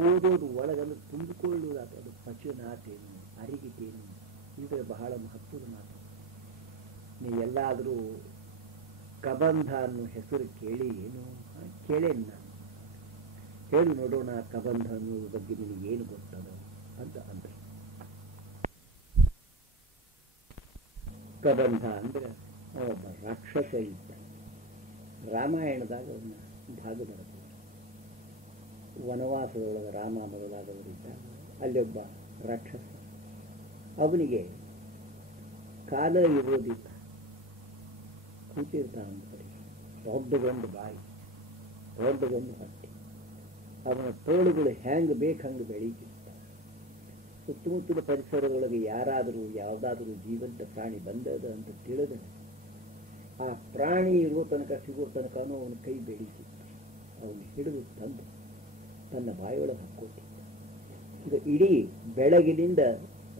ಓದೋದು ಒಳಗನ್ನು ತುಂಬಿಕೊಳ್ಳುವುದಾದ, ಅದು ಪಚನಾತೇನು, ಅರಿಗಿತೇನು, ಇದು ಬಹಳ ಮಹತ್ವದ ಮಾತು. ನೀವೆಲ್ಲಾದರೂ ಕಬಂಧ ಅನ್ನೋ ಹೆಸರು ಕೇಳಿ ಏನು? ಕೇಳೇನು ನಾನು. ಹೇಳಿ ನೋಡೋಣ, ಕಬಂಧ ಅನ್ನೋದ್ರ ಬಗ್ಗೆ ನಿನಗೆ ಏನು ಗೊತ್ತದ ಅಂತ ಅಂದ್ರೆ. ಕಬಂಧ ಅಂದ್ರೆ ಒಬ್ಬ ರಾಕ್ಷಸ ಇದ್ದ. ರಾಮಾಯಣದಾಗ ಅವನ ಭಾಗ ಬರುತ್ತೆ. ವನವಾಸದೊಳಗೆ ರಾಮ ಮೊದಲಾದವರಿದ್ದ. ಅಲ್ಲೊಬ್ಬ ರಾಕ್ಷಸ, ಅವನಿಗೆ ಕಾಲ ಇರೋದಿಲ್ಲ, ಕೂತಿರ್ತಾನ ಕಡೆ. ದೊಡ್ಡದೊಂದು ಬಾಯಿ, ದೊಡ್ಡದೊಂದು ಹೊಟ್ಟೆ. ಅವನ ತೋಳುಗಳು ಹೆಂಗೆ ಬೇಕು ಹಂಗೆ ಬೆಳೀತಿರ್ತಾವೆ. ಸುತ್ತಮುತ್ತಲ ಪರಿಸರದೊಳಗೆ ಯಾರಾದರೂ ಯಾವುದಾದ್ರೂ ಜೀವಂತ ಪ್ರಾಣಿ ಬಂದದ ಅಂತ ತಿಳಿದರೆ ಆ ಪ್ರಾಣಿ ಇರೋ ತನಕ, ಸಿಗೋ ತನಕನೂ ಅವನ ಕೈ ಬೆಳೀತಿತ್ತು. ಅವನು ಹಿಡಿದು ತಂದು ತನ್ನ ಬಾಯೊಳಗೆ ಹಾಕ್ಕೋತಿದ್ದ. ಈಗ ಇಡೀ ಬೆಳಗಿನಿಂದ,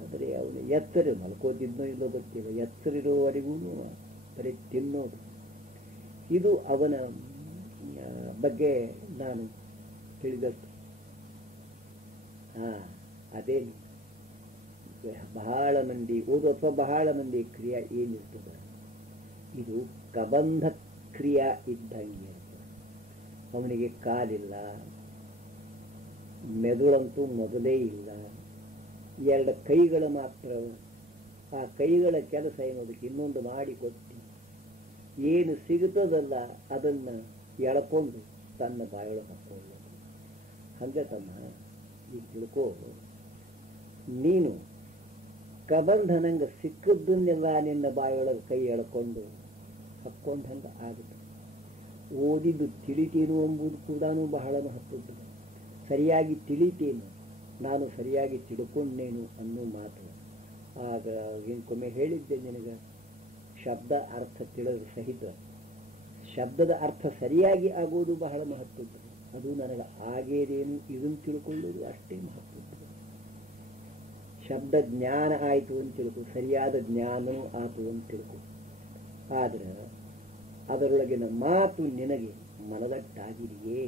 ಅಂದರೆ ಅವನು ಎತ್ತರ ಮಲ್ಕೋತಿದ್ನೋ ಇಲ್ಲೋ ಗೊತ್ತಿಲ್ಲ, ಎತ್ತರಿರೋವರೆಗೂ ಬರೀ ತಿನ್ನೋದು. ಇದು ಅವನ ಬಗ್ಗೆ ನಾನು ತಿಳಿದಷ್ಟು. ಅದೇ ಬಹಳ ಮಂದಿ ಓದು ಅಥವಾ ಬಹಳ ಮಂದಿ ಕ್ರಿಯಾ ಏನಿರ್ತದೆ, ಇದು ಕಬಂಧ ಕ್ರಿಯಾ ಇದ್ದಂಗೆ ಇರ್ತದೆ. ಅವನಿಗೆ ಕಾಲಿಲ್ಲ, ಮೆದುಳಂತೂ ಮೊದಲೇ ಇಲ್ಲ, 2 ಕೈಗಳು ಮಾತ್ರ. ಆ ಕೈಗಳ ಕೆಲಸ ಏನೋದಕ್ಕೆ ಇನ್ನೊಂದು ಮಾಡಿ ಕೊಟ್ಟು ಏನು ಸಿಗುತ್ತದಲ್ಲ ಅದನ್ನು ಎಳ್ಕೊಂಡು ತನ್ನ ಬಾಯೊಳಗೆ ಹಾಕೊಳ್ಳೋದು. ಹಂಗೆ ತಮ್ಮ, ಈಗ ತಿಳ್ಕೋ, ನೀನು ಕಬಂಧ ನಂಗೆ ಸಿಕ್ಕದ್ದನ್ನೆಲ್ಲ ನಿನ್ನ ಬಾಯೊಳಗೆ ಕೈ ಎಳ್ಕೊಂಡು ಹಾಕ್ಕೊಂಡು ಹಂಗೆ ಆಗುತ್ತೆ. ಓದಿದ್ದು ತಿಳಿತೇನು ಎಂಬುದು ಕೂಡ ಬಹಳ ಮಹತ್ವದ್ದು. ಸರಿಯಾಗಿ ತಿಳಿತೇನು, ನಾನು ಸರಿಯಾಗಿ ತಿಳ್ಕೊಂಡೇನು ಅನ್ನೋ ಮಾತು. ಆಗ ಇನ್ನೊಮ್ಮೆ ಹೇಳಿದ್ದೆ ನಿನಗೆ, ಶಬ್ದ ಅರ್ಥ ತಿಳಿದ್ರೆ ಸಹಿತ ಶಬ್ದದ ಅರ್ಥ ಸರಿಯಾಗಿ ಆಗೋದು ಬಹಳ ಮಹತ್ವದ್ದು. ಅದು ನನಗೆ ಆಗೇದೇನು ಇದನ್ನು ತಿಳ್ಕೊಳ್ಳೋದು ಅಷ್ಟೇ ಮಹತ್ವದ್ದು. ಶಬ್ದ ಜ್ಞಾನ ಆಯಿತು ಅಂತ ತಿಳ್ಕೊ, ಸರಿಯಾದ ಜ್ಞಾನವೂ ಆಯಿತು ಅಂತ ತಿಳ್ಕೊ. ಆದ್ರೆ ಅದರೊಳಗಿನ ಮಾತು ನಿನಗೆ ಮನದಟ್ಟಾಗಿದೆಯೇ,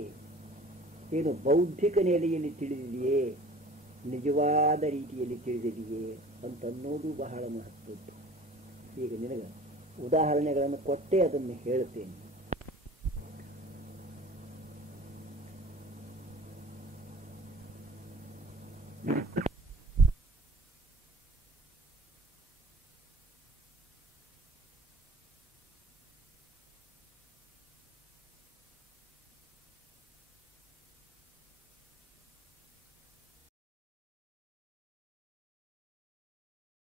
ಏನು ಬೌದ್ಧಿಕ ನೆಲೆಯಲ್ಲಿ ತಿಳಿದಿದೆಯೇ, ನಿಜವಾದ ರೀತಿಯಲ್ಲಿ ತಿಳಿದಿದೆಯೇ ಅಂತನ್ನೋದು ಬಹಳ ಮಹತ್ವದ್ದು. ಈಗ ನಿನಗೆ ಉದಾಹರಣೆಗಳನ್ನು ಕೊಟ್ಟೆ ಅದನ್ನು ಹೇಳ್ತೇನೆ.